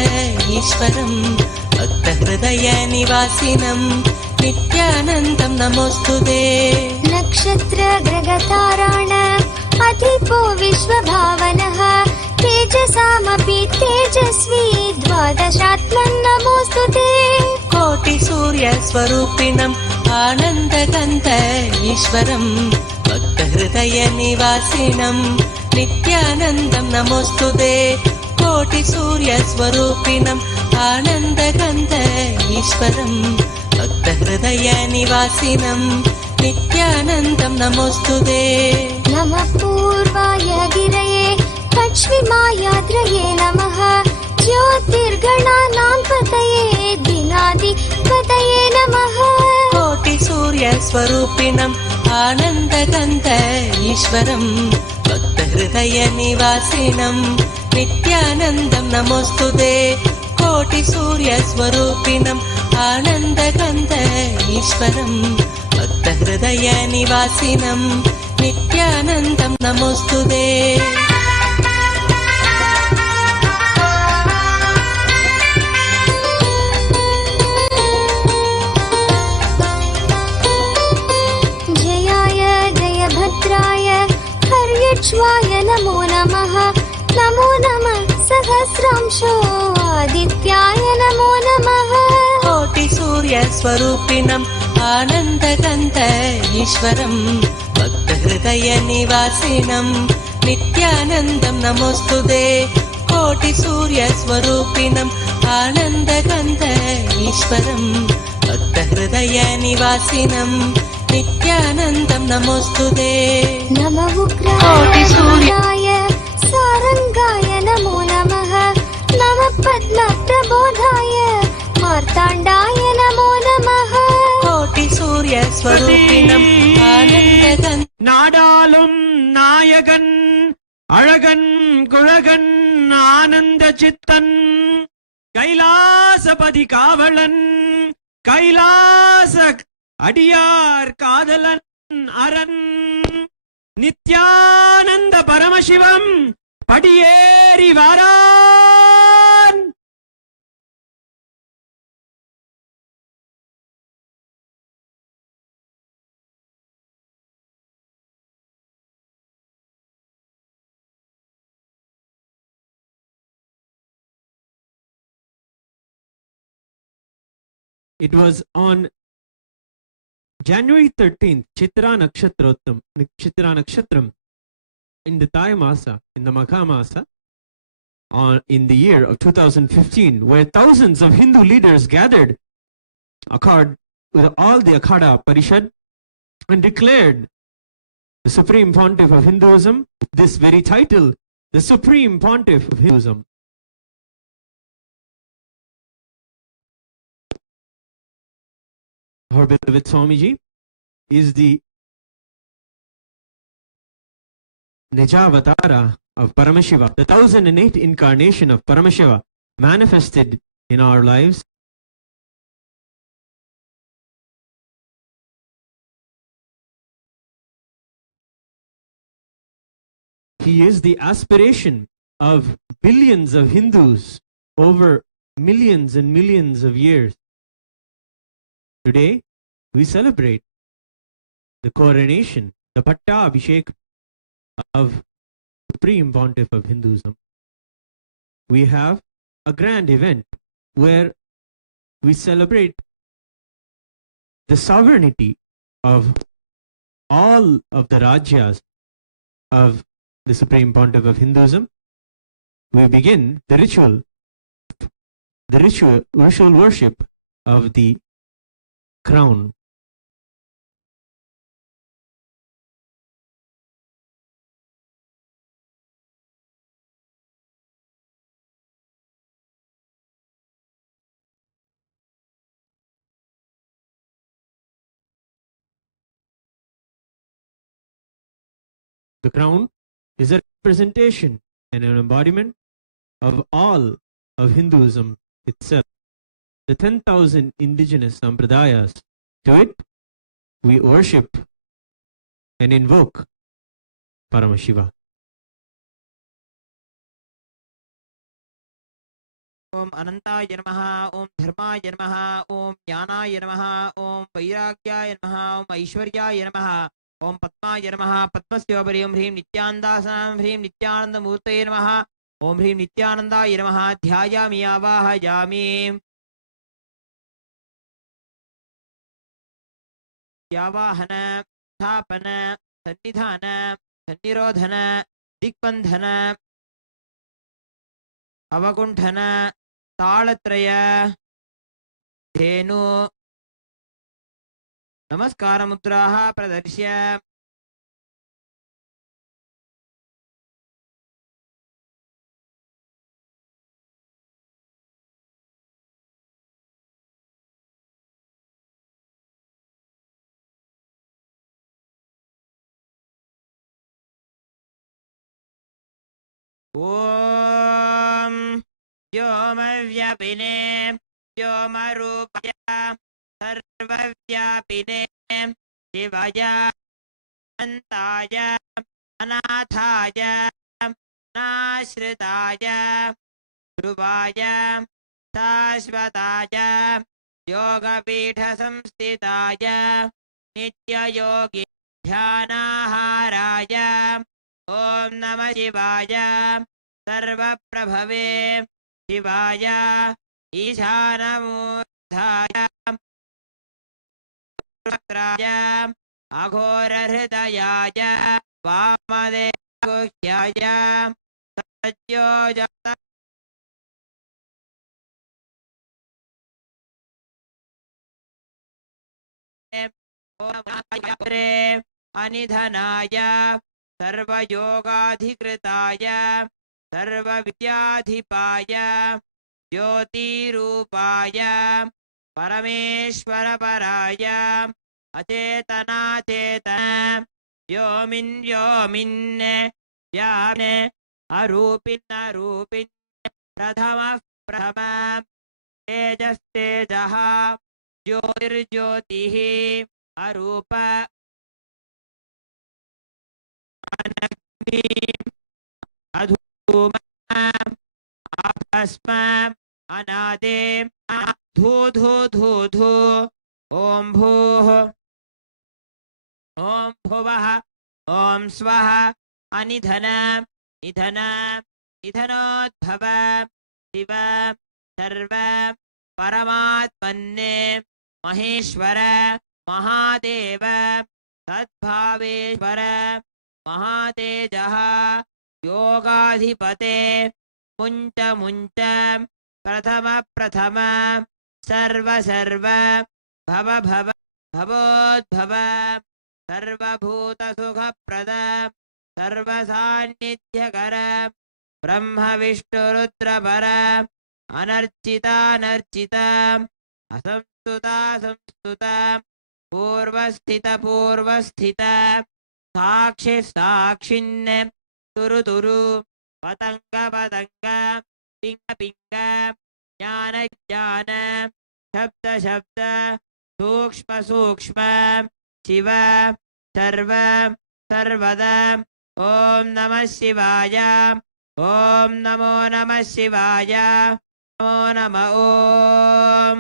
ईश्वरम् भक्तहृदयनिवासिनं नित्यानन्दं नमोऽस्तुते नक्षत्र ग्रगताराण अधिपो विश्वभावनः तेजसामपि तेजस्वी द्वादशात्मन् नमोऽस्तुते कोटिसूर्यस्वरूपिणम् आनन्दगन्ध ईश्वरम् भक्तहृदयनिवासिनं नित्यानन्दं नमोऽस्तुते कोटिसूर्यस्वरूपिणम् आनन्दगन्ध ईश्वरम् भक्तहृदयनिवासिनं नित्यानन्दं नमोऽस्तुते नमः पूर्वाय गिरये पश्चिमायाद्रये नमः ज्योतिर्गणानां पतये दिनाधिपतये नमः कोटिसूर्यस्वरूपिणम् आनन्दगन्ध ईश्वरम् भक्तहृदयनिवासिनं नित्यानन्दं नमोऽस्तुते कोटिसूर्यस्वरूपिणम् आनन्दगन्ध ईश्वरम् भक्तहृदयनिवासिनं नित्यानन्दं नमोऽस्तुते जयाय जयभद्राय हर्यक्ष्वाय नमो नमः नमो नमः सहस्रांशो आदित्याय नमो नमः कोटिसूर्यस्वरूपिणम् आनन्दगन्ध ईश्वरम् भक्तहृदयनिवासिनं नित्यानन्दं नमोऽस्तुते कोटिसूर्यस्वरूपिणम् आनन्दगन्ध ईश्वरम् भक्तहृदयनिवासिनं नित्यानन्दं नमोऽस्तुते नमः उग्राय सारङ्गाय नमो नमः नमः पद्मप्रबोधाय मार्ताण्डाय नमो नमः कोटिसूर्यस्वरूपिणम् आनन्दगन्ध நாடாளும் நாயகன் அழகன் குழகன் ஆனந்த சித்தன் கைலாசபதி காவலன் கைலாச அடியார் காதலன் அரண் நித்யானந்த பரமசிவம் படியேறி வாரான். It was on January 13th, Chitra Nakshatram, in the Thai Masa, in the Magha Masa, in the year of 2015, where thousands of Hindu leaders gathered with all the Akhada Parishad and declared the Supreme Pontiff of Hinduism, this very title, the Supreme Pontiff of Hinduism. Our beloved Swamiji is the Nijavatara of Paramashiva, the 1008 incarnation of Paramashiva manifested in our lives. He is the aspiration of billions of Hindus over millions and millions of years. Today, we celebrate the coronation, the Pattabhishekam of the Supreme Pontiff of Hinduism. We have a grand event where we celebrate the sovereignty of all of the Rajyas of the Supreme Pontiff of Hinduism. We begin the ritual worship of the crown. The crown is a representation and an embodiment of all of Hinduism itself. The 10,000 indigenous sampradayas. To it, we worship and invoke Paramashiva. Om Anantaya Namaha, Om Dharmaya Namaha, Om Jnanaya Namaha, Om Vairagyaya Namaha, Om Aishwaryaya Namaha, Om Padmaya Namaha, Padmasya Om Hrim Nityandasanam Hrim Nityananda Murtaye Namaha, Om Hrim Nityanandaya Namaha, Dhyayami Avahayami. Yavahana, Thapana, Sannidhana, Sannirodhana, Dikbandhana, Avakunthana, Talatraya, Dhenu, Namaskara Mudraha Pradarshya. Om Vyomavhyapine Vyomarupaya Sarvavyapine Shivaya Antaya Anathaya Nashritaya Dhruvaya Shashvataya Yogapitha Samstitaya Nitya Yogi Dhyanaharaya Om Namah Shivaya Sarva Prabhave Shivaya Ishanamurdhaya Vakraya Aghora Hridayaya Vamadevagushyaya Satyojata Om Anidhanaya Sarvayogadhikritaya Sarvavidyadhipaya Jyotirupaya Parameshwaraparaya Achetana Vyomin Vyomin Vyamne Arupin Arupin Pradhama Pradhama Tejas Tejaha Jyotirjyotihi Arupa Anagni Adhuma Abhasma Anade Dhu Dhu Dhu Dhu Om Bhuh Om Bhuvah Om Swaha Anidhana Nidhana Nidhanodbhava Shiva Sarva Paramatmanne Maheshwara Mahadeva Sadbhaveshwara Mahatejaha Yogadhipate Munta Munta Prathama Prathama Sarva Sarva Bhava Bhava Bhavodbhava Sarva Bhuta Sukha Prada Sarva Sannidhyakara Brahma Vishnu Rudra Para Anarchita Anarchita Asamstuta Samstuta Purvasthita Purvasthita Sakshi Sakshinne Turu Turu Patanga Patanga Pinga Pinga Jnana Jnana Shabda Shabda Sukshma Sukshma Shiva Sarva Sarvada Om Namah Shivaya Om Namo Namah Shivaya Namo Namah Om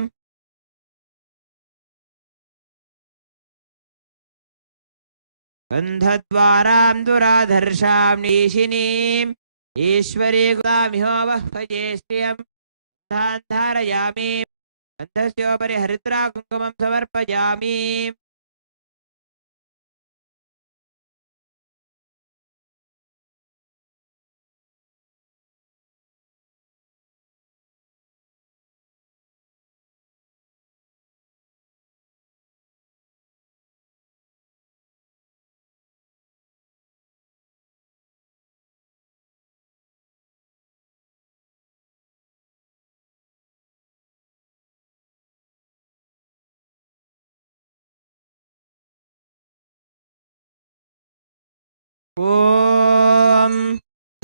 Gandhadvaram Duradharsham Nishinim Ishwari Gudamiho Vahvajeshriyam Dhandharayami Gandhasyopari Haritra Kumkumam Samarpajami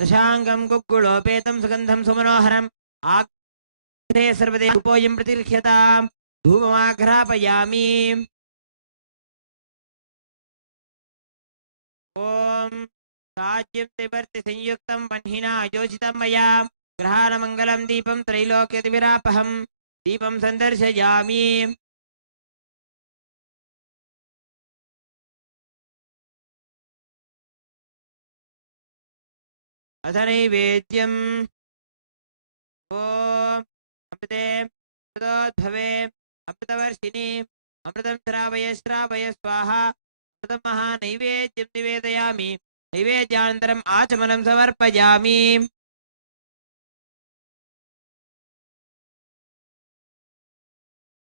दशाङ्गं कुक्कुलोपेतं सुगन्धं सुमनोहरम् agro Sarvade उपोयं प्रतिगृह्यताम् धूपमाघ्रापयामि ॐ साज्यं त्रिवर्ति संयुक्तं वह्निना योजितं मया ग्रहाणमङ्गलं दीपं त्रैलोक्यतिविरापहं दीपं सन्दर्शयामि अथ नैवेद्यम् ॐ अमृते तदोद्भवे अमृतवर्षिणि अमृतं श्रावय श्रावय स्वाहा अमृतं महानैवेद्यं निवेदयामि नैवेद्यानन्तरम् आचमनं समर्पयामि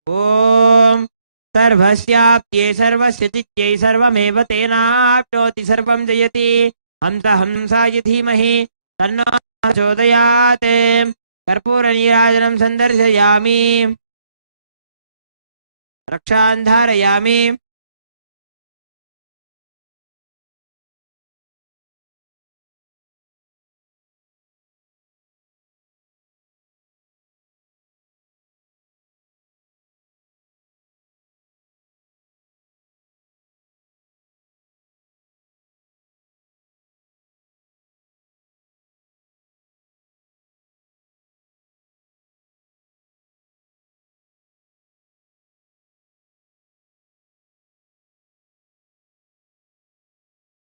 ॐ सर्वस्याप्त्यै सर्वस्य चित्यै सर्वमेव तेनाप्नोति सर्वं जयति हंस हंसाय धीमहि तन्नो प्रचोदयात् कर्पूरनीराजनं सन्दर्शयामि रक्षां धारयामि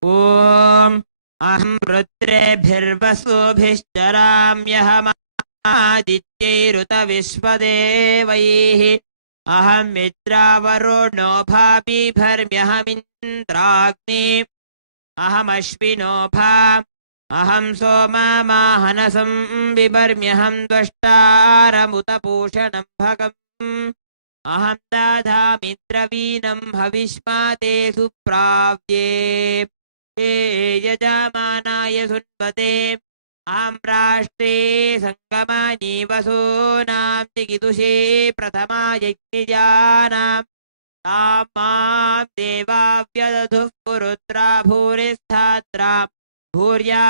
ॐ अहं रुद्रेभिर्वसुभिश्चराम्यहमादित्यैरुतविश्वदेवैः अहं मित्रावरुणो भापिभर्म्यहमिन्द्राग्नि अहमश्विनो भा अहं सोममाहनसं बिभर्म्यहं द्वष्टारमुत पूषणं भगम् अहं दधामिन्द्रवीणं हविष्माते सुप्राव्ये हे यजमानाय सुन्वते आं राष्ट्रे सङ्गमानि वसूनां दिगिदुषे प्रथमा यज्ञजानां तां मां देवा व्यदधुः पुरुत्रा भूरिस्थात्रा भूर्या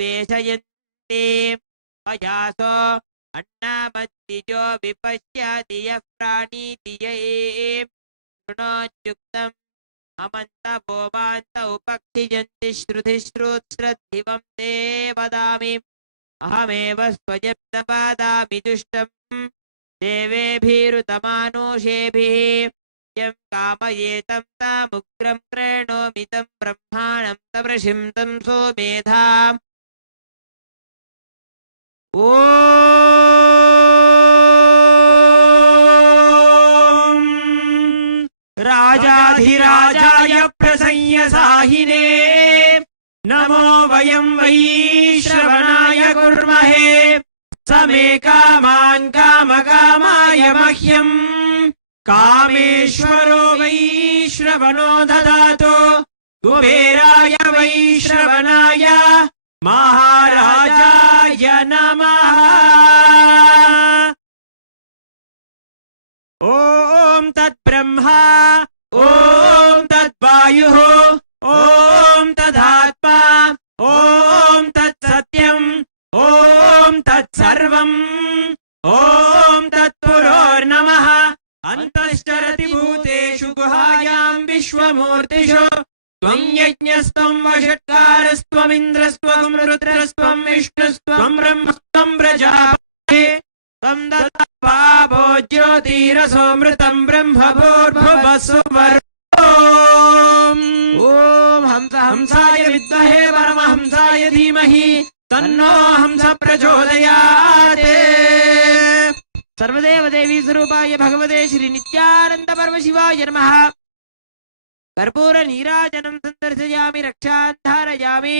वेशयन्ते अयासो अन्नमत्तिजो विपश्यति यः प्राणीति य शृणोत्युक्तम् अमन्तभोमान्त उपक्षिजन्ति श्रुतिश्रुत्श्रद्धिवं ते वदामि अहमेव स्वयं न वदामि दुष्टं देवेभिरुतमानुषेभिः यं कामयेतं तामुग्रं कृणोमि तं ब्रह्माणं तमृषिं तं सोमेधाम् ॐ राजाधिराजाय प्रसंयसाहिने नमो वयं वैश्रवणाय कुर्महे समे कामान् कामकामाय मह्यं कामेश्वरो वैश्रवणो ददातु कुबेराय वैश्रवणाय महाराजाय नमः ॐ तद्ब्रह्मा ॐ तद्वायुः ॐ तदात्मा ॐ तत्सत्यम् ॐ तत्सर्वम् ॐ तत्पुरोर्नमः अन्तश्चरति भूतेषु गुहायां विश्वमूर्तिषु त्वं यज्ञस्त्वं वषट्कारस्त्वमिन्द्रस्त्वं रुद्रस्त्वं विष्णुस्त्वं ब्रह्मस्त्वं प्रजापतिः त्वं दत्त्वा ज्योतिरसोऽमृतं ब्रह्मभूर्भुवस्सुवर्णो ॐ हंस हंसाय विद्महे परमहंसाय धीमहि तन्नो हंस प्रचोदयात् सर्वदेव देवी स्वरूपाय भगवते श्री नित्यानंद परमशिवाय नमः कर्पूर नीराजनं सन्दर्शयामि रक्षां धारयामि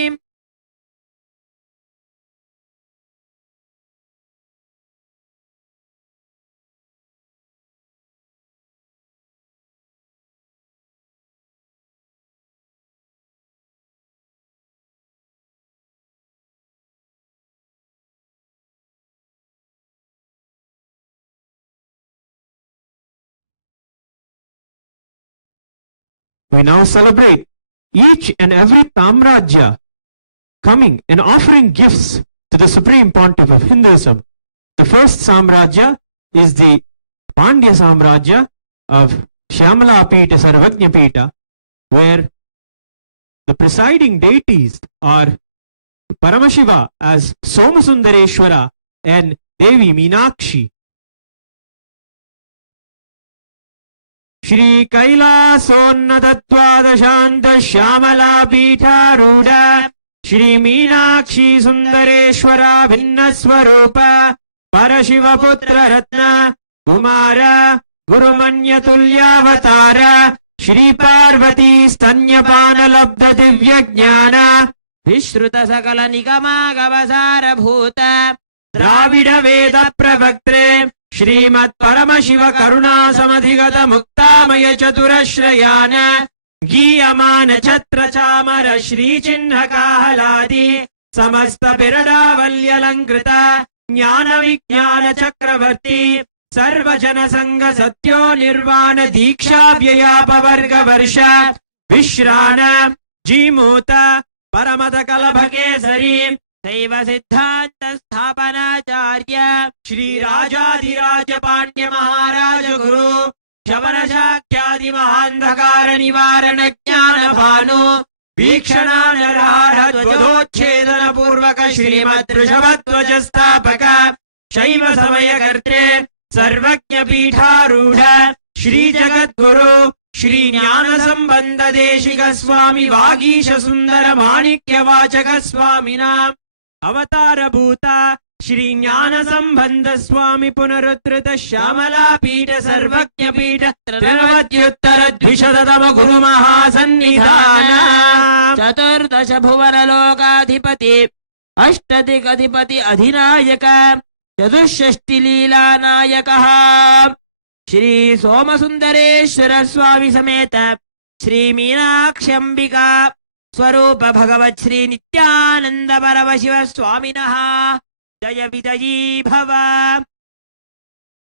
We now celebrate each and every Tamrajya coming and offering gifts to the Supreme Pontiff of Hinduism. The first Samrajya is the Pandya Samrajya of Shyamala Pita Sarvajna Pita, where the presiding deities are Paramashiva as Somasundareshwara and Devi Meenakshi. Shri Kailasonnatadvadashanta Shyamala Pita Ruda Shri Meenakshi Sundareshwara Bhinnaswarupa Parashiva Putra Ratna Kumara Gurumanya Tulyavatara Shri Parvati Stanyapana Labda Divya Jnana Vishruta Sakala Nikama Gavasara Bhuta Dravida Veda Pravaktre Shrimat Paramashiva Karuna Samadhigata Muktamaya Chaturashrayana Giyamana Chatra Chamara Shri Chinna Kahaladi Samasta Pirada Valyalankrita Jnana Vijnana Chakravarti Sarvajana Sangha Satyo Nirvana Diksha Vyayapa Varga Varsha Vishrana Jimuta Paramata Kalabhakesari Saiva Siddhanta Sthapanacharya Shri Rajadhiraja Pandya Maharaja Guru Shavana Shakyadi Mahandhakara Nivarana Jnana Bhanu Vikshana Narara Dvadochedana Purvaka Shrimad Rishabhatvaja Sthapaka Shaiva Samaya Kartre Sarvajna Pitharudha Shri Jagat Guru Shri Jnana Sambandha Deshika Swami Vagisha Sundara Manikya Vachaka Swamina Avatara Bhuta Shri Jnana Sambandha Swami Punarutrita Shyamala Pita Sarvajna Pita Trinavatyuttara Dvishadadama Guru Mahasannidhana Chaturdasha Bhuvana Lokadhipati Ashtadikadhipati Adhinayaka Chaturshashti Leela Nayakaha Shri Somasundareshwara Swami Sameta Shri Meenakshambika Swarupa Bhagavat Shri Nithyananda Paramashiva Swaminaha Jaya Vijayi Bhava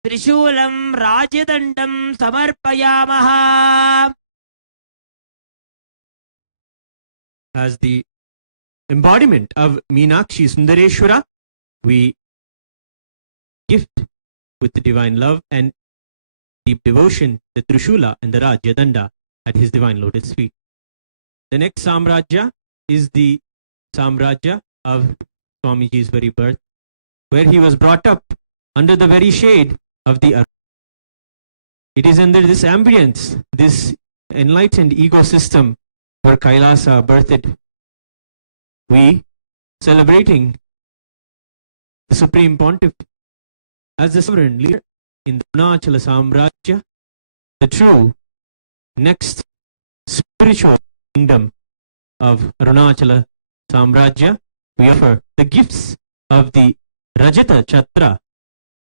Trishulam Rajadandam Samarpayamaha. As the embodiment of Meenakshi Sundareshwara, we gift with the divine love and deep devotion the Trishula and the Rajyadanda at his divine lotus feet. The next Samrajya is the Samrajya of Swamiji's very birth, where he was brought up under the very shade of the earth. It is under this ambience, this enlightened ecosystem where Kailasa birthed. We celebrating the Supreme Pontiff as the sovereign leader in the Arunachala Samrajya, the true next spiritual kingdom of Arunachala Samrajya. We offer the gifts of the Rajata Chatra,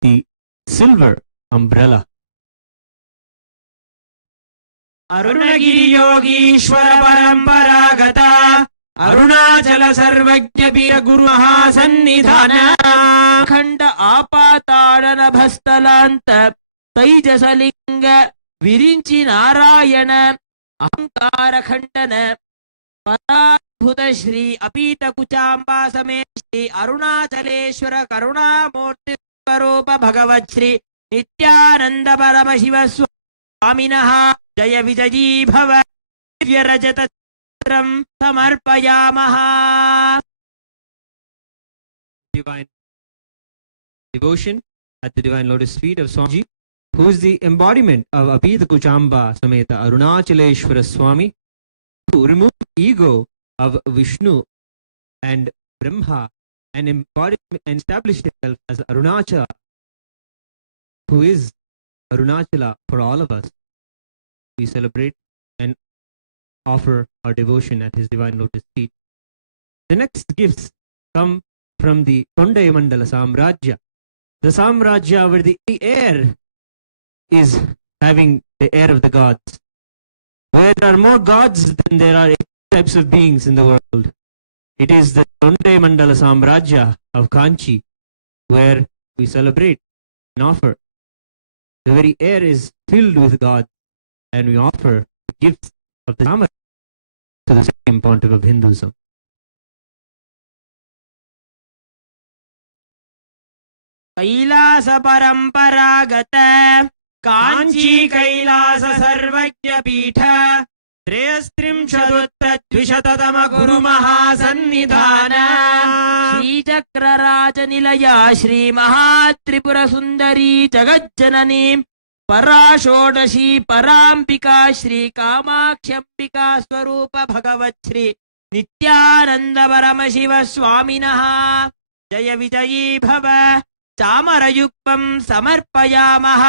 the silver umbrella. Arunagiri Yogishwara Paramparagata Arunachala Sarvajna Pita Guru Mahasannidhana Khanda Apatadana Bhastalanta Taijasalinga Virinchi Narayana Ahankara Khandana Parabhuta Shri Apita Kuchamba Same Shri Arunachaleshwara Karuna Murti Swarupa Bhagavat Shri Nithyananda Paramashiva Swaminaha Jaya Vijayi Bhava Divya Rajata Chitram Samarpayamaha. Divine devotion at the divine lotus feet of Swamiji, who is the embodiment of Apita Kuchamba Sameta Arunachaleshwara Swami, who removed ego of Vishnu and Brahma and embodied and established himself as Arunachala, who is Arunachala for all of us. We celebrate and offer our devotion at his divine lotus feet. The next gifts come from the Tondaya Mandala Samrajya, the Samrajya where the air is having the air of the gods, where there are more gods than there are types of beings in the world. It is the Tondaya Mandala Samrajya of Kanchi, where we celebrate and offer. The very air is filled with God, and we offer the gifts of the Samadhi to the Supreme Pontiff of Hinduism. Kailash परंपरागत कांची कैलास सर्वज्ञ पीठ त्रयस्त्रिंशदुत्तरद्विशततम गुरु महासन्निधान श्रीचक्रराज निलया श्री महात्रिपुर सुंदरी जगज्जननी पराषोडशी परांबिका श्री कामाक्ष्यंबिका स्वरूप भगवत् श्री नित्यानंद परमशिव स्वामिनः जय विजयी भव चामरयुक्तं समर्पयामः.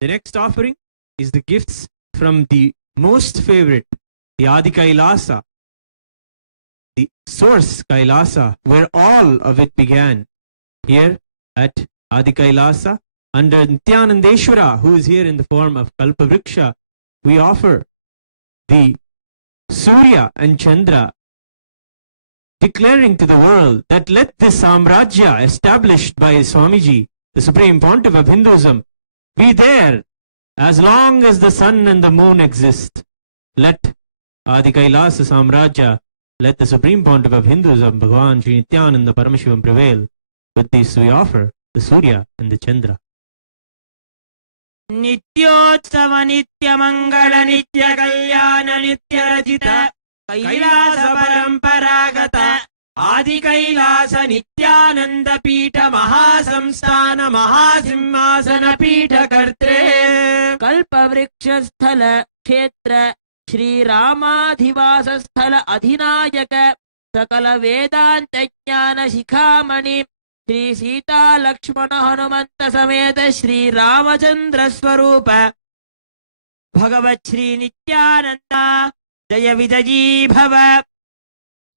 The next offering is the gifts from the most favorite, the Adi Kailasa, the source Kailasa, where all of it began. Here at Adi Kailasa, under Nithyanandeshwara, who is here in the form of Kalpavriksha, we offer the Surya and Chandra, declaring to the world that let this Samrajya established by Swamiji, the Supreme Pontiff of Hinduism, be there as long as the sun and the moon exist. Let Adi Kailasa Samrajya, let the Supreme Pontiff of Hinduism, Bhagavan Sri Nithyananda Paramashivam prevail. With this we offer the Surya and the Chandra. नित्योत्सव नित्य मंगल नित्य कल्याण नित्य रचित कैलास परंपरागत आदि कैलास नित्यानंद पीठ महासंस्थान महासिंहासन पीठ कर्त्रे कल्पवृक्ष स्थल क्षेत्र श्री रामाधिवास स्थल अधिनायक सकल वेदांत ज्ञान शिखामणि श्री सीता लक्ष्मण हनुमंत समेत श्री रामचंद्र स्वरूप भगवत् श्री नित्यानंद जय विजयी भव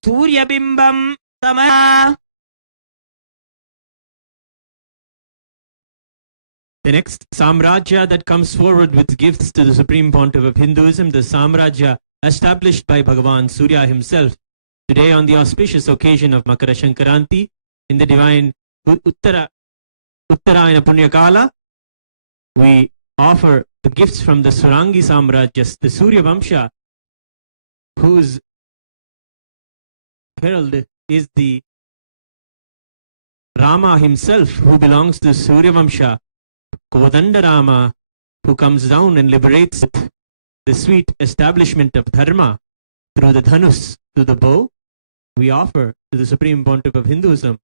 सूर्यबिंबम समय. The next Samrajya that comes forward with gifts to the Supreme Pontiff of Hinduism, the Samrajya established by Bhagavan Surya himself. Today, on the auspicious occasion of Makara Shankaranti, in the divine Uttarayana Punyakala, we offer the gifts from the Surangi Samrajyas, the Surya Vamsha, whose herald is the Rama himself, who belongs to Surya Vamsha, Kodanda Rama, who comes down and liberates the sweet establishment of Dharma through the Dhanus, through the bow. We offer to the Supreme Pontiff of Hinduism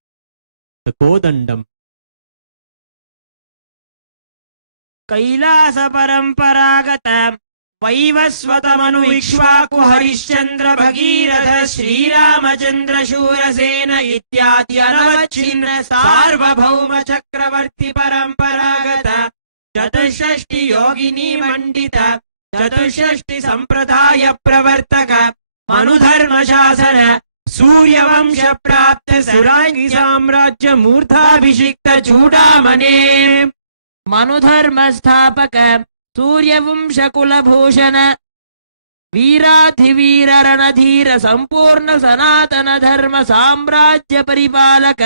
the Kodandam. Kailash परंपरागत वैवस्वत मनु इक्ष्वाकु हरिश्चंद्र भगीरथ श्रीरामचंद्र शूरसेन इत्यादि अनवच्छिन्न सार्वभौम चक्रवर्ती परंपरागत चतुष्षष्टि योगिनी मंडित चतुष्षष्टि संप्रदाय प्रवर्तक मनुधर्म शासन सूर्यवंश प्राप्त सुरांगी साम्राज्य मूर्धाभिषिक्त चूड़ामणे मनुधर्म स्थापक सूर्यवंश कुलभूषण वीराधिवीर रणधीर संपूर्ण सनातन धर्म साम्राज्य परिपालक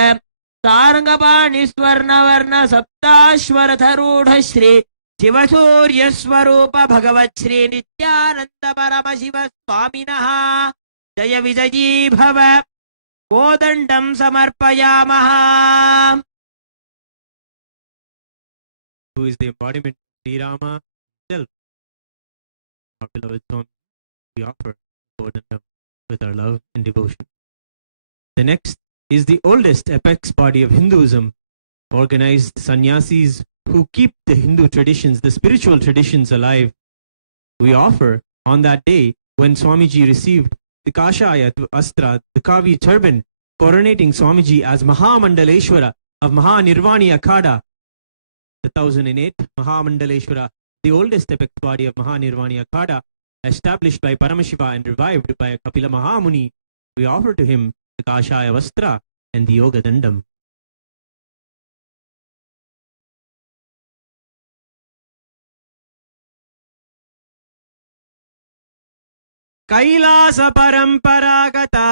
सारंगपाणि स्वर्ण वर्ण सप्ताश्वरथरूढ़ श्री शिवसूर्य स्वरूप भगवत् श्री नित्यानंद परमशिव स्वामिनः जय विजयी भव कोदंडम समर्पयामः. Who is the embodiment of Sri Rama himself. Our beloved Swami, we offer Kodandam with our love and devotion. The next is the oldest apex body of Hinduism, organized sannyasis who keep the Hindu traditions, the spiritual traditions alive. We offer on that day when Swamiji received the Kashaya Astra, the Kavi turban, coronating Swamiji as Mahamandaleshwara of Mahanirvani Akhada, the 1008 Mahamandaleshwara, the oldest epic body of Mahanirvani Akhada, established by Paramashiva and revived by Kapila Mahamuni. We offer to him the Kashaya Vastra and the Yoga Dandam. Kailash परंपरागता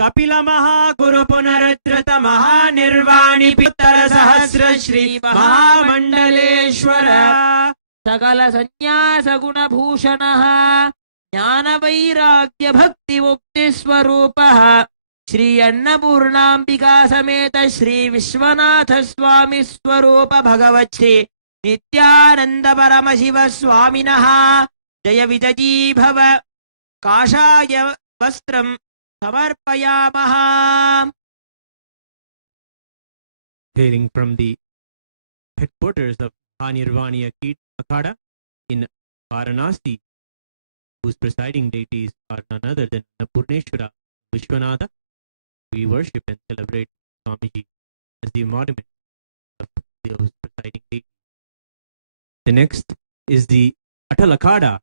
Kapil Mahaguru पुनरुद्धृत Mahanirvani पितर सहस्र श्री महामंडलेश्वर सकल संन्यास गुण भूषण ज्ञान वैराग्य भक्ति मुक्ति स्वरूप श्री अन्नपूर्णाम्बिका समेत श्री विश्वनाथ स्वामी स्वरूप भगवत् श्री नित्यानंद परमशिव स्वामिनः जय विजयी भव काषाय वस्त्रं समर्पयामः. Hailing from the headquarters of Nirvani Akhada in Varanasi, whose presiding deities are none other than Annapurneshwara Vishwanatha, we worship and celebrate Swamiji as the embodiment of those presiding deities. The next is the Atal Akhada,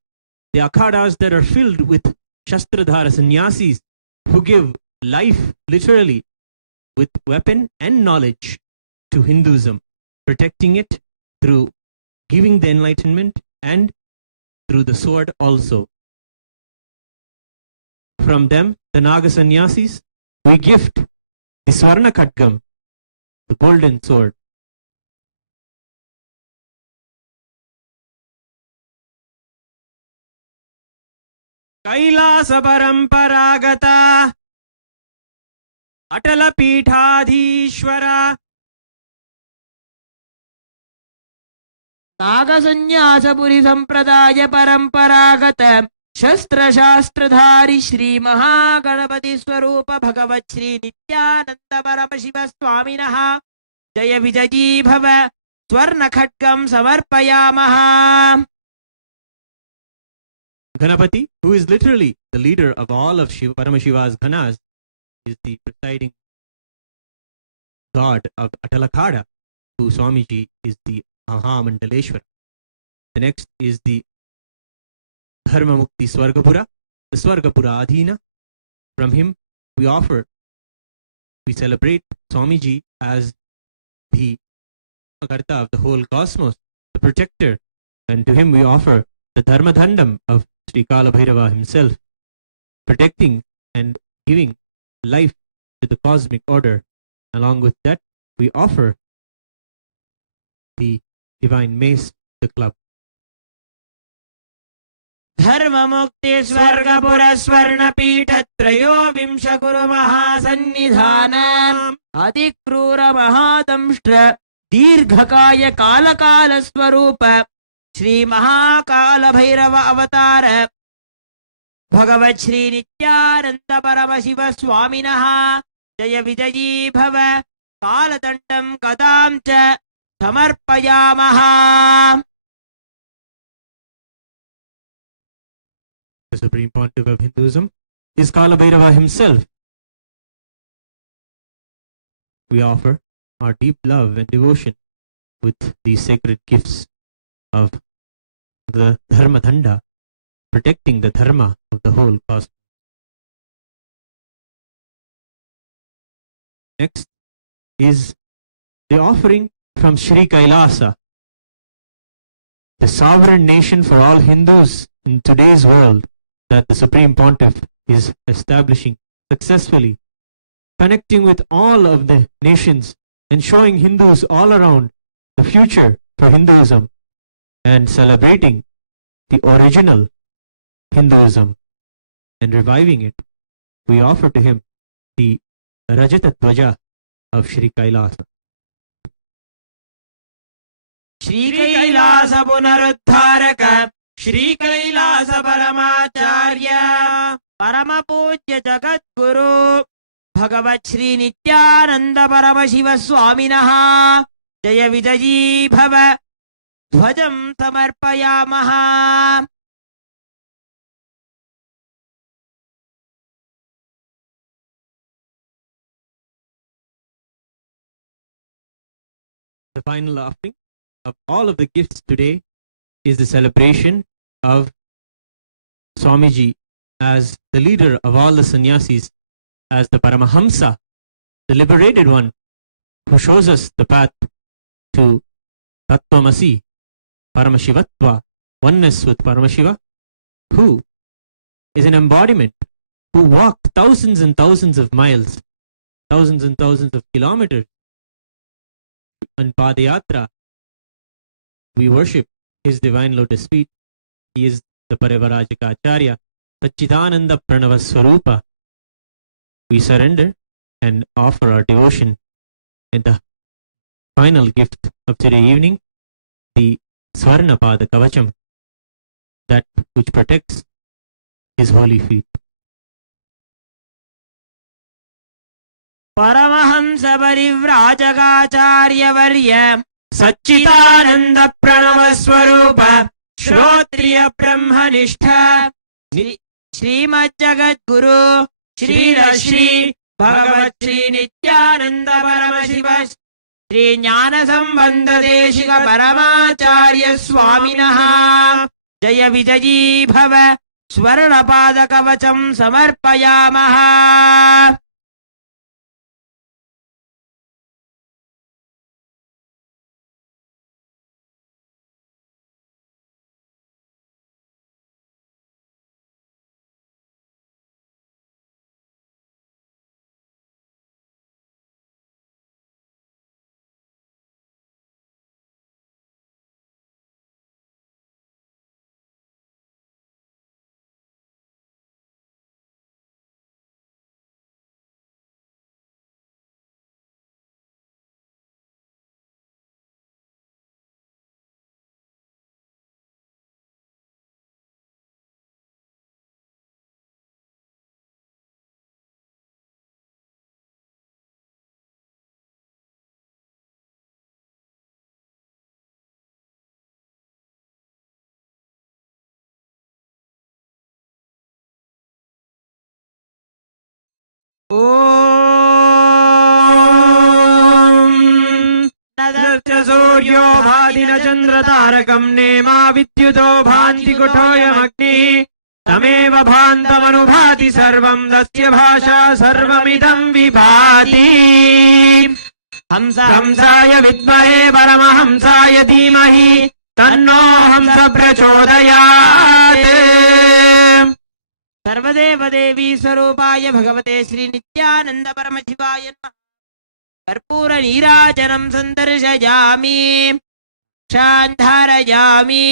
the Akhadas that are filled with Shastradhara sannyasis who give life literally with weapon and knowledge to Hinduism, protecting it through giving the enlightenment and through the sword also. From them, the Naga sannyasis, we gift the Swarna Khatgam, the golden sword. Kailasa Paramparagata Atala Peethadhishwara नागसन्न्यासपुरी संप्रदाय परंपरागत शस्त्र शास्त्रधारी श्री महागणपति स्वरूप भगवत् श्री नित्यानंद परमशिव स्वामिनः जय विजयी भव स्वर्ण खड्गं समर्पयामः. Ganapati, who is literally the leader of all of Paramashiva's Ganas, is the presiding god of Atalakada, who Swamiji is the Mahamandaleshwara. The next is the Dharma Mukti Swargapura, the Swargapura Adhina. From him we celebrate Swamiji as the Karta of the whole cosmos, the protector, and to him we offer the Dharma Dhandam of Sri Kala Bhairava himself, protecting and giving life to the cosmic order. Along with that, we offer the divine mace, the club. धर्म मुक्ति स्वर्गपुर स्वर्ण पीठ त्रयोविंश कुरु महासन्निधान अतिक्रूर महादंष्ट्र दीर्घकाय काल स्वरूप श्री महाकाल भैरव अवतार भगवत् श्री नित्यानंद परमशिव स्वामिनः जय विजयी भव कालदण्डं गदां च समर्पयामः. The Supreme Pontiff of Hinduism is Kala Bhairava himself. We offer our deep love and devotion with these sacred gifts of the Dharma Danda, protecting the Dharma of the whole cosmos. Next is the offering from Sri Kailasa, the sovereign nation for all Hindus in today's world that the Supreme Pontiff is establishing successfully, connecting with all of the nations and showing Hindus all around the future for Hinduism and celebrating the original Hinduism and reviving it. We offer to him the Rajata Dwaja of Sri Kailasa. Shri Kailash पुनरुद्धारक Shri Kailash परमाचार्य परम पूज्य जगद्गुरु भगवत् श्री नित्यानंद परमशिव स्वामिनः जय विजयी भव ध्वजं समर्पयामः. The final offering of all of the gifts today is the celebration of Swamiji as the leader of all the sannyasis, as the Paramahamsa, the liberated one who shows us the path to Tattvamasi, Paramashivatva, oneness with Paramashiva, who is an embodiment, who walked thousands and thousands of miles, thousands and thousands of kilometers on Padayatra. We worship his divine lotus feet. He is the Parivarajaka Acharya, Satchidananda Pranava Swarupa. we surrender and offer our devotion in the final gift of today evening, the Swarnapada Kavacham, that which protects his holy feet. Paramahamsa Parivrajakarya Varya Satchitananda Pranava Swarupa Shrotriya Brahmanistha Srimad Jagat Guru Shri Rashri Bhagavat Shri Nithyananda Paramashivam Shri Jnana Sambandha Deshika Paramacharya Swaminaha Jaya Vijayi Bhava Swarnapada Kavacham Samarpayamaha. Om Nadavcha Suryo Bhadina Chandra Tarakam Nema Vidyuto Bhanti Kutoyam Agni Tameva Bhantamanubhati Sarvam Dasya Bhasha Sarvamidam Vibhati Hamsaya Vidmahe Paramahamsaya Dhimahi Tanno Hamsa Prachodayate सर्वदेव देवी स्वरूपाय भगवते श्री नित्यानंद परमशिवाय नमः कर्पूर नीराजनं संदर्शयामि क्षान्धारयामि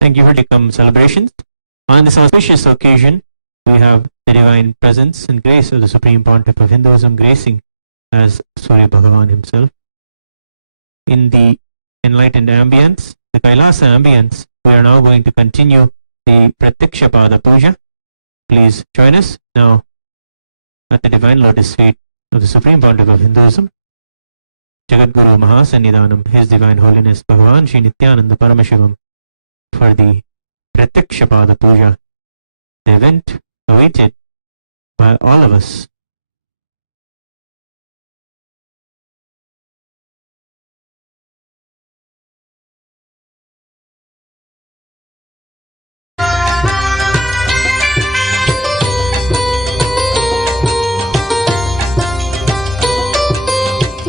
Thank you for the celebrations. On this auspicious occasion, we have the divine presence and grace of the Supreme Pontiff of Hinduism gracing as Surya Bhagavan himself. In the enlightened ambience, the Kailasa ambience, we are now going to continue the Pratyaksha Pada Puja. Please join us now at the divine lotus feet of the Supreme Pontiff of Hinduism, Jagat Guru Mahasannidhanam, His Divine Holiness Bhagavan Shri Nithyananda Paramashivam, for the Pratyaksha Pada Puja, the event awaited by all of us.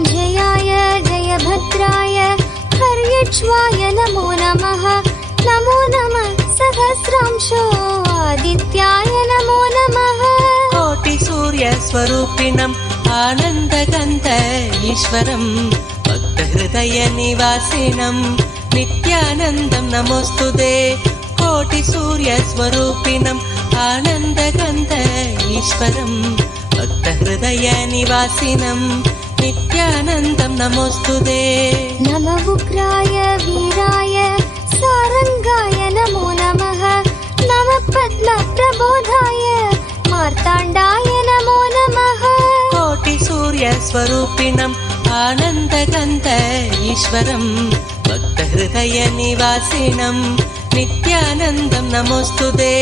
जयाय जयभद्राय हर्यक्ष्वाय नमो नमः नमो नमः सहस्रांशो आदित्याय नमो नमः कोटि सूर्य स्वरूपिणम् आनन्दगन्ध ईश्वरम् भक्तहृदय निवासिनम् नित्यानन्दं नमोस्तुते कोटि सूर्य स्वरूपिणम् आनन्दगन्ध ईश्वरम् भक्तहृदय निवासिनम् नित्यानन्दं नमोस्तुते नमः उग्राय वीराय सारंगाय नमो नमः नमः पद्मप्रबोधाय मार्ताण्डाय नमो नमः कोटि सूर्य स्वरूपिणम् आनन्दगन्ध ईश्वरम् भक्तहृदय निवासिनम् नित्यानन्दं नमोस्तुते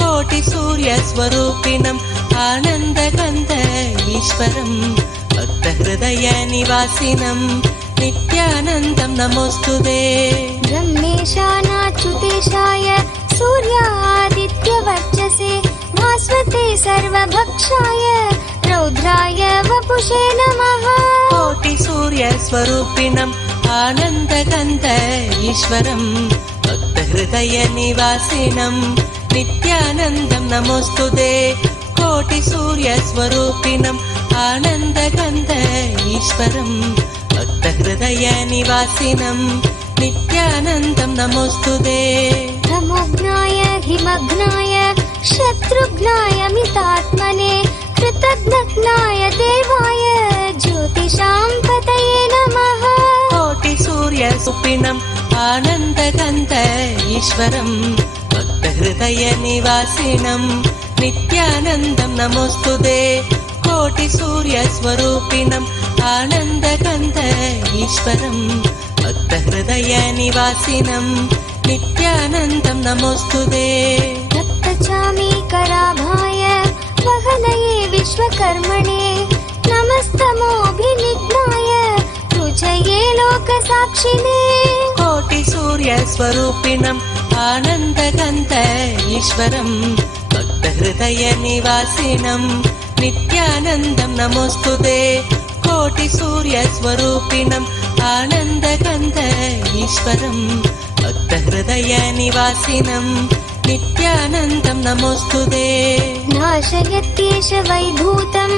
कोटि सूर्य स्वरूपिणम् आनन्दगन्ध ईश्वरम् भक्तहृदयनिवासिनं नित्यानन्दं नमोऽस्तुते ब्रह्मेशानाच्युतेशाय सूर्यादित्यवर्चसे भास्वते सर्वभक्षाय रौद्राय वपुषे नमः कोटिसूर्यस्वरूपिणम् आनन्दगन्ध ईश्वरं भक्तहृदयनिवासिनं नित्यानन्दं नमोऽस्तुते कोटिसूर्यस्वरूपिणम् आनन्दगन्ध ईश्वरं भक्तहृदयनिवासिनं नित्यानन्दं नमोऽस्तुते तमोघ्नाय हिमघ्नाय शत्रुघ्नाय मितात्मने कृतघ्नाय देवाय ज्योतिषां पतये नमः कोटिसूर्यस्वरूपिणम् आनन्दगन्ध ईश्वरं भक्तहृदयनिवासिनं नित्यानन्दं नमोऽस्तुते कोटिसूर्यस्वरूपिणम् आनन्दगन्ध ईश्वरं भक्तहृदयनिवासिनं नित्यानन्दं नमोऽस्तुते रक्तचामीकराभाय वहनये विश्वकर्मणे नमस्तमोऽभिनिघ्नाय रुचये लोकसाक्षिणे कोटिसूर्यस्वरूपिणम् आनन्दगन्ध ईश्वरं भक्तहृदयनिवासिनं नित्यानन्दं नमोऽस्तुते कोटिसूर्यस्वरूपिणम् आनन्दगन्ध ईश्वरं भक्तहृदयनिवासिनं नित्यानन्दं नमोऽस्तुते नाशयत्येष वैभूतं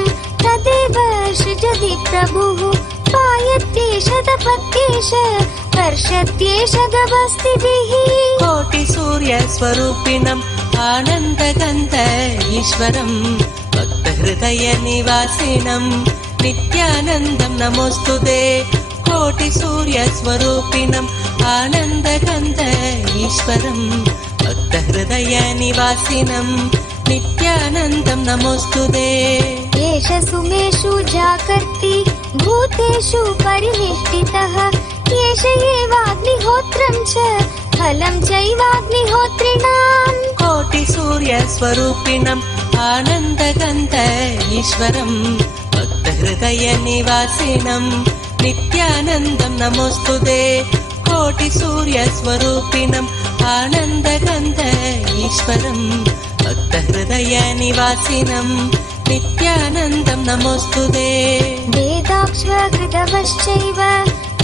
तदेव सृजति प्रभुः पायत्येष तपत्येष कर्षत्येष गभस्तिभिः कोटिसूर्यस्वरूपिणम् आनन्दगन्ध ईश्वरं भक्तहृदयनिवासिनं नित्यानन्दं नमोऽस्तुते कोटिसूर्यस्वरूपिणम् आनन्दगन्ध ईश्वरं भक्तहृदयनिवासिनं नित्यानन्दं नमोऽस्तुते एष सुमेषु जाकर्ति भूतेषु परिनिष्ठितः एष एवाग्निहोत्रं च फलं चैवाग्निहोत्रिणाम् कोटिसूर्यस्वरूपिणम् आनन्दगन्ध ईश्वरं भक्तहृदयनिवासिनं नित्यानन्दं नमोऽस्तुते कोटिसूर्यस्वरूपिणम् आनन्दगन्ध ईश्वरं भक्तहृदयनिवासिनं नित्यानन्दं नमोऽस्तुते वेदाक्षकृतवश्चैव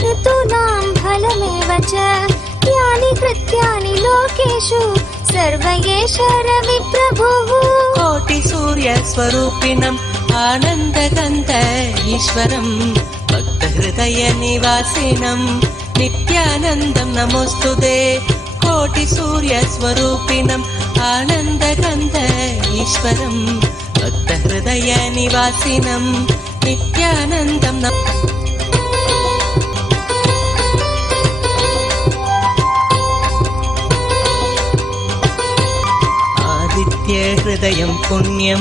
ऋतूनां फलमेव च यानि कृत्यानि लोकेषु सर्व एष रविप्रभुः कोटिसूर्यस्वरूपिणम् आनन्दगन्ध ईश्वरं भक्तहृदयनिवासिनं नित्यानन्दं नमोऽस्तुते कोटिसूर्यस्वरूपिणम् आनन्दगन्ध ईश्वरं भक्तहृदयनिवासिनं नित्यानन्दं आदित्यहृदयं पुण्यं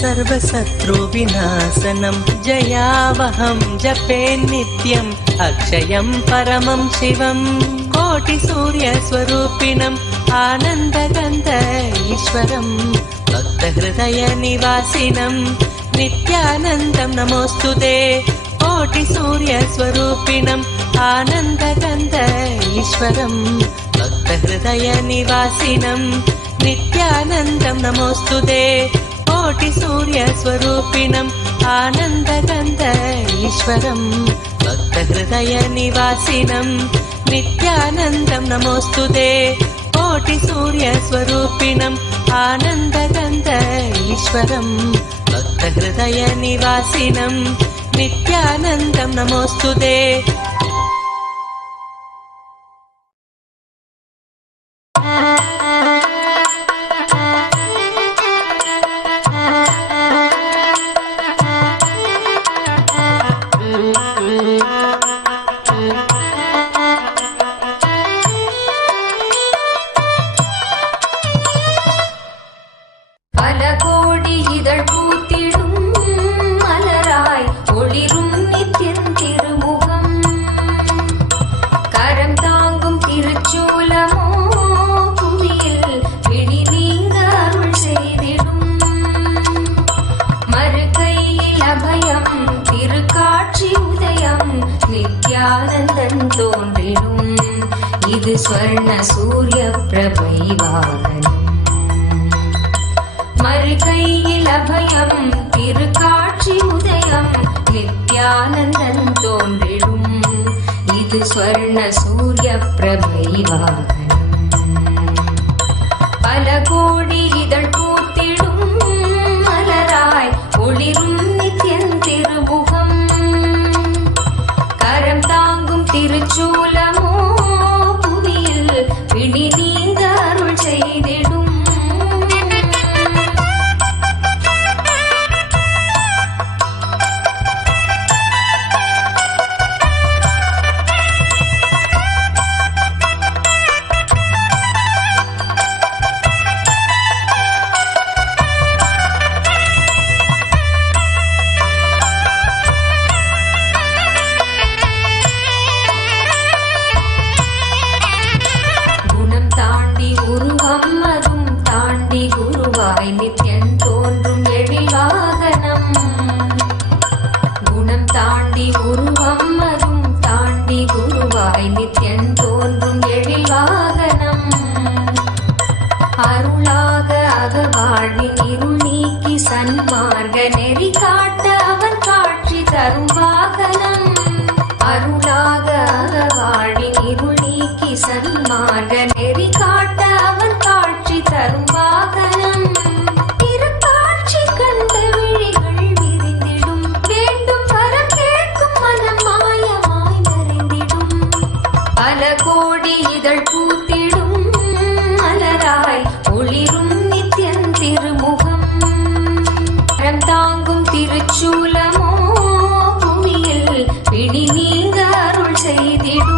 सर्वशत्रुविनाशनं जयावहं जपे नित्यम् अक्षयं परमं शिवं कोटिसूर्यस्वरूपिणम् आनन्दगन्ध ईश्वरं भक्तहृदयनिवासिनं नित्यानन्दं नमोऽस्तुते कोटिसूर्यस्वरूपिणम् आनन्दगन्ध ईश्वरं भक्तहृदयनिवासिनं नित्यानन्दं नमोऽस्तुते कोटिसूर्यस्वरूपिणम् आनन्दगन्ध ईश्वरं भक्तहृदयनिवासिनं नित्यानन्दं नमोऽस्तुते कोटिसूर्यस्वरूपिणम् आनन्दगन्ध ईश्वरं भक्तहृदयनिवासिनं नित्यानन्दं नमोऽस्तुते பூத்திடும் மலராய் ஒளிரும் நித்தியம் திருமுகம் सूर्यप्रभै वाहनम् மறுகையில் அபயம் திருக்காட்சி உதயம் நித்யானந்தன் தோன்றிடும் இது ஸ்வர்ண சூரிய பிரபை வாகனம் பல கோடி இதழ் பூத்திடும் மலராய் ஒளிரும் நித்யன் திருமுகம் கரம் தாங்கும் திருச்சூலமோ புவியில் பிடி நீங்க அருள் செய்திடும் நித்யன் தோன்றும் எழில் வாகனம் குணம் தாண்டி உருவம் அதும் தாண்டி குருவாய் நித்யன் தோன்றும் எழில் வாகனம் அருளாக அகவாழ்வின் இருள் நீக்கி சன்மார்க்க நெறி காட்ட அவன் காட்சி தரும் வாகனம் அருளாக அகவாழ்வின் இருள் நீக்கி சன்மார்க்க நெறி காட்ட அவன் காட்சி தரும் வாகனம் திருக்காட்சி கண்ட விழிகள் விரிந்திடும் வேண்டும் வர கேட்கும் மனம் மாயமாய் மறைந்திடும் பல கோடி இதழ் பூத்திடும் மலராய் ஒளிரும் நித்யன் திருமுகம் கரம் தாங்கும் திருச்சூலமோ பூமியில் பிடி நீங்க அருள் செய்திடும்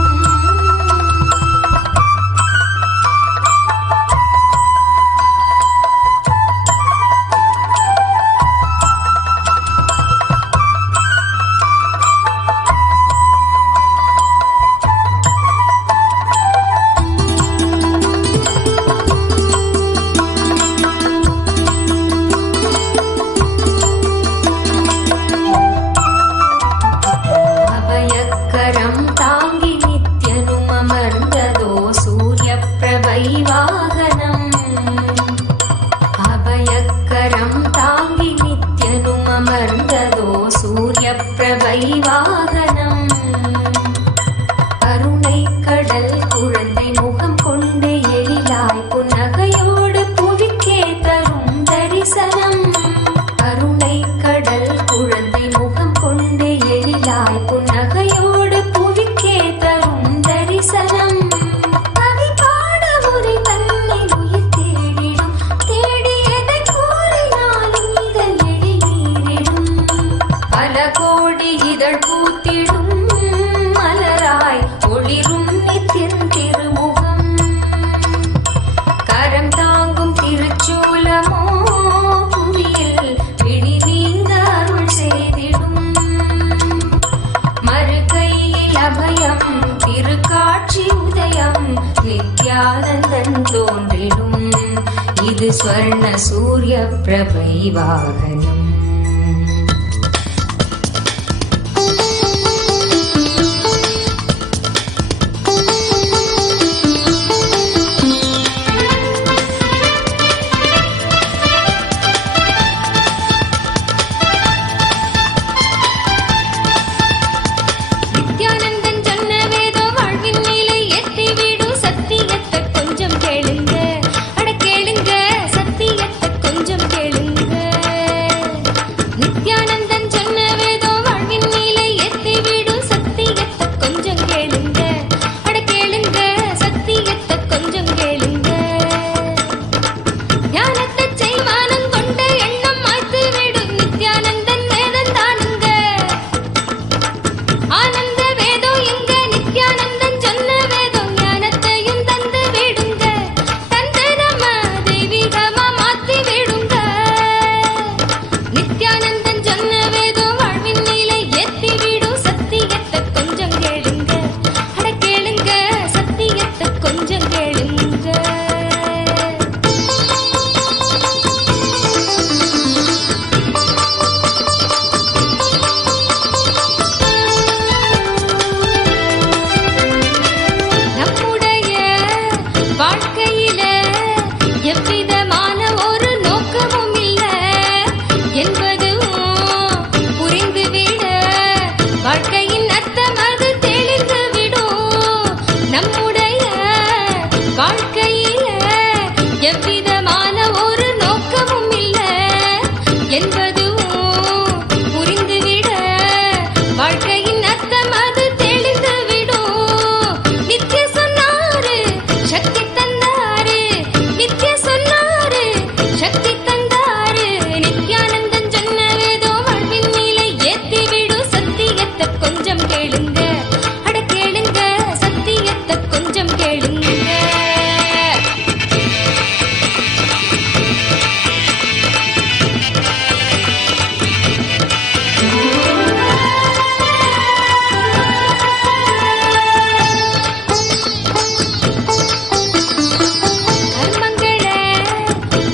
இது ஸ்வர்ண சூரிய பிரபை வாகனம்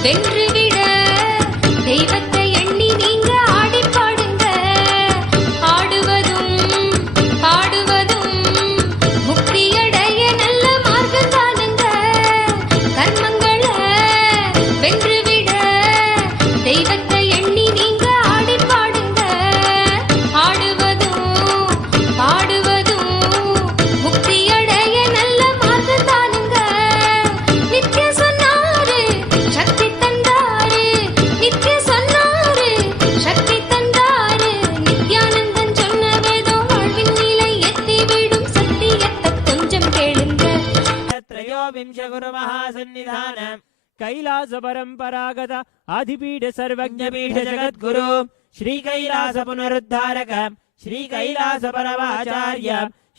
வென்றுவிட தெய்வத்தை எண்ணி நீங்க ஆடி பாடுங்க. ஆடுவதும் பாடுவதும் முக்தியடைய நல்ல மார்க்கம் தானுங்க. கர்மங்களை வென்றுவிட தெய்வத்தை எண்ணி நீங்க ஆடி பாடுங்க. ஆடுவதும் பாடுவதும் முக்தியடைய நல்ல மார்க்கம் தானுங்க. நித்ய சொன்னாரு சக்தி தந்தாரு, நித்ய சொன்னாரு சக்தி தந்தாரு. நித்யானந்தன் சொன்ன வேதம் வாழ்வின் நிலை எத்திவிடும் சத்தியத்தை கொஞ்சம் கேளுங்க. त्रयोविंश गुरु महासन्निधान कैलास परंपरागत आदिपीठ सर्वज्ञपीठ जगद्गुरु श्री कैलास पुनरुद्धारक श्री कैलास परमाचार्य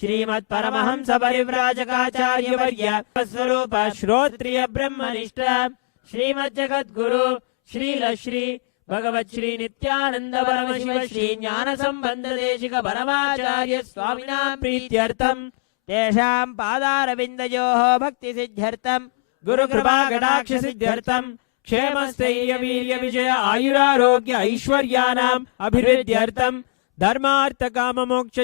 श्रीमत् परमहंस परिव्राजकाचार्य वर्य स्वरूप श्रोत्रिय ब्रह्मनिष्ठ श्रीमत् जगद्गुरु श्री भगवत् श्री नित्यानंद परमशिव श्री ज्ञान संबंध देशिक परमाचार्य स्वामिना प्रीत्यर्थम तेषां पादारविन्दयोः भक्ति सिद्ध्यर्थं गुरु कृपा कटाक्ष सिद्ध्यर्थं क्षेम स्थैर्य वीर्य विजय आयुरारोग्य ऐश्वर्याणाम् अभिवृद्ध्यर्थं धर्मार्थ काम मोक्ष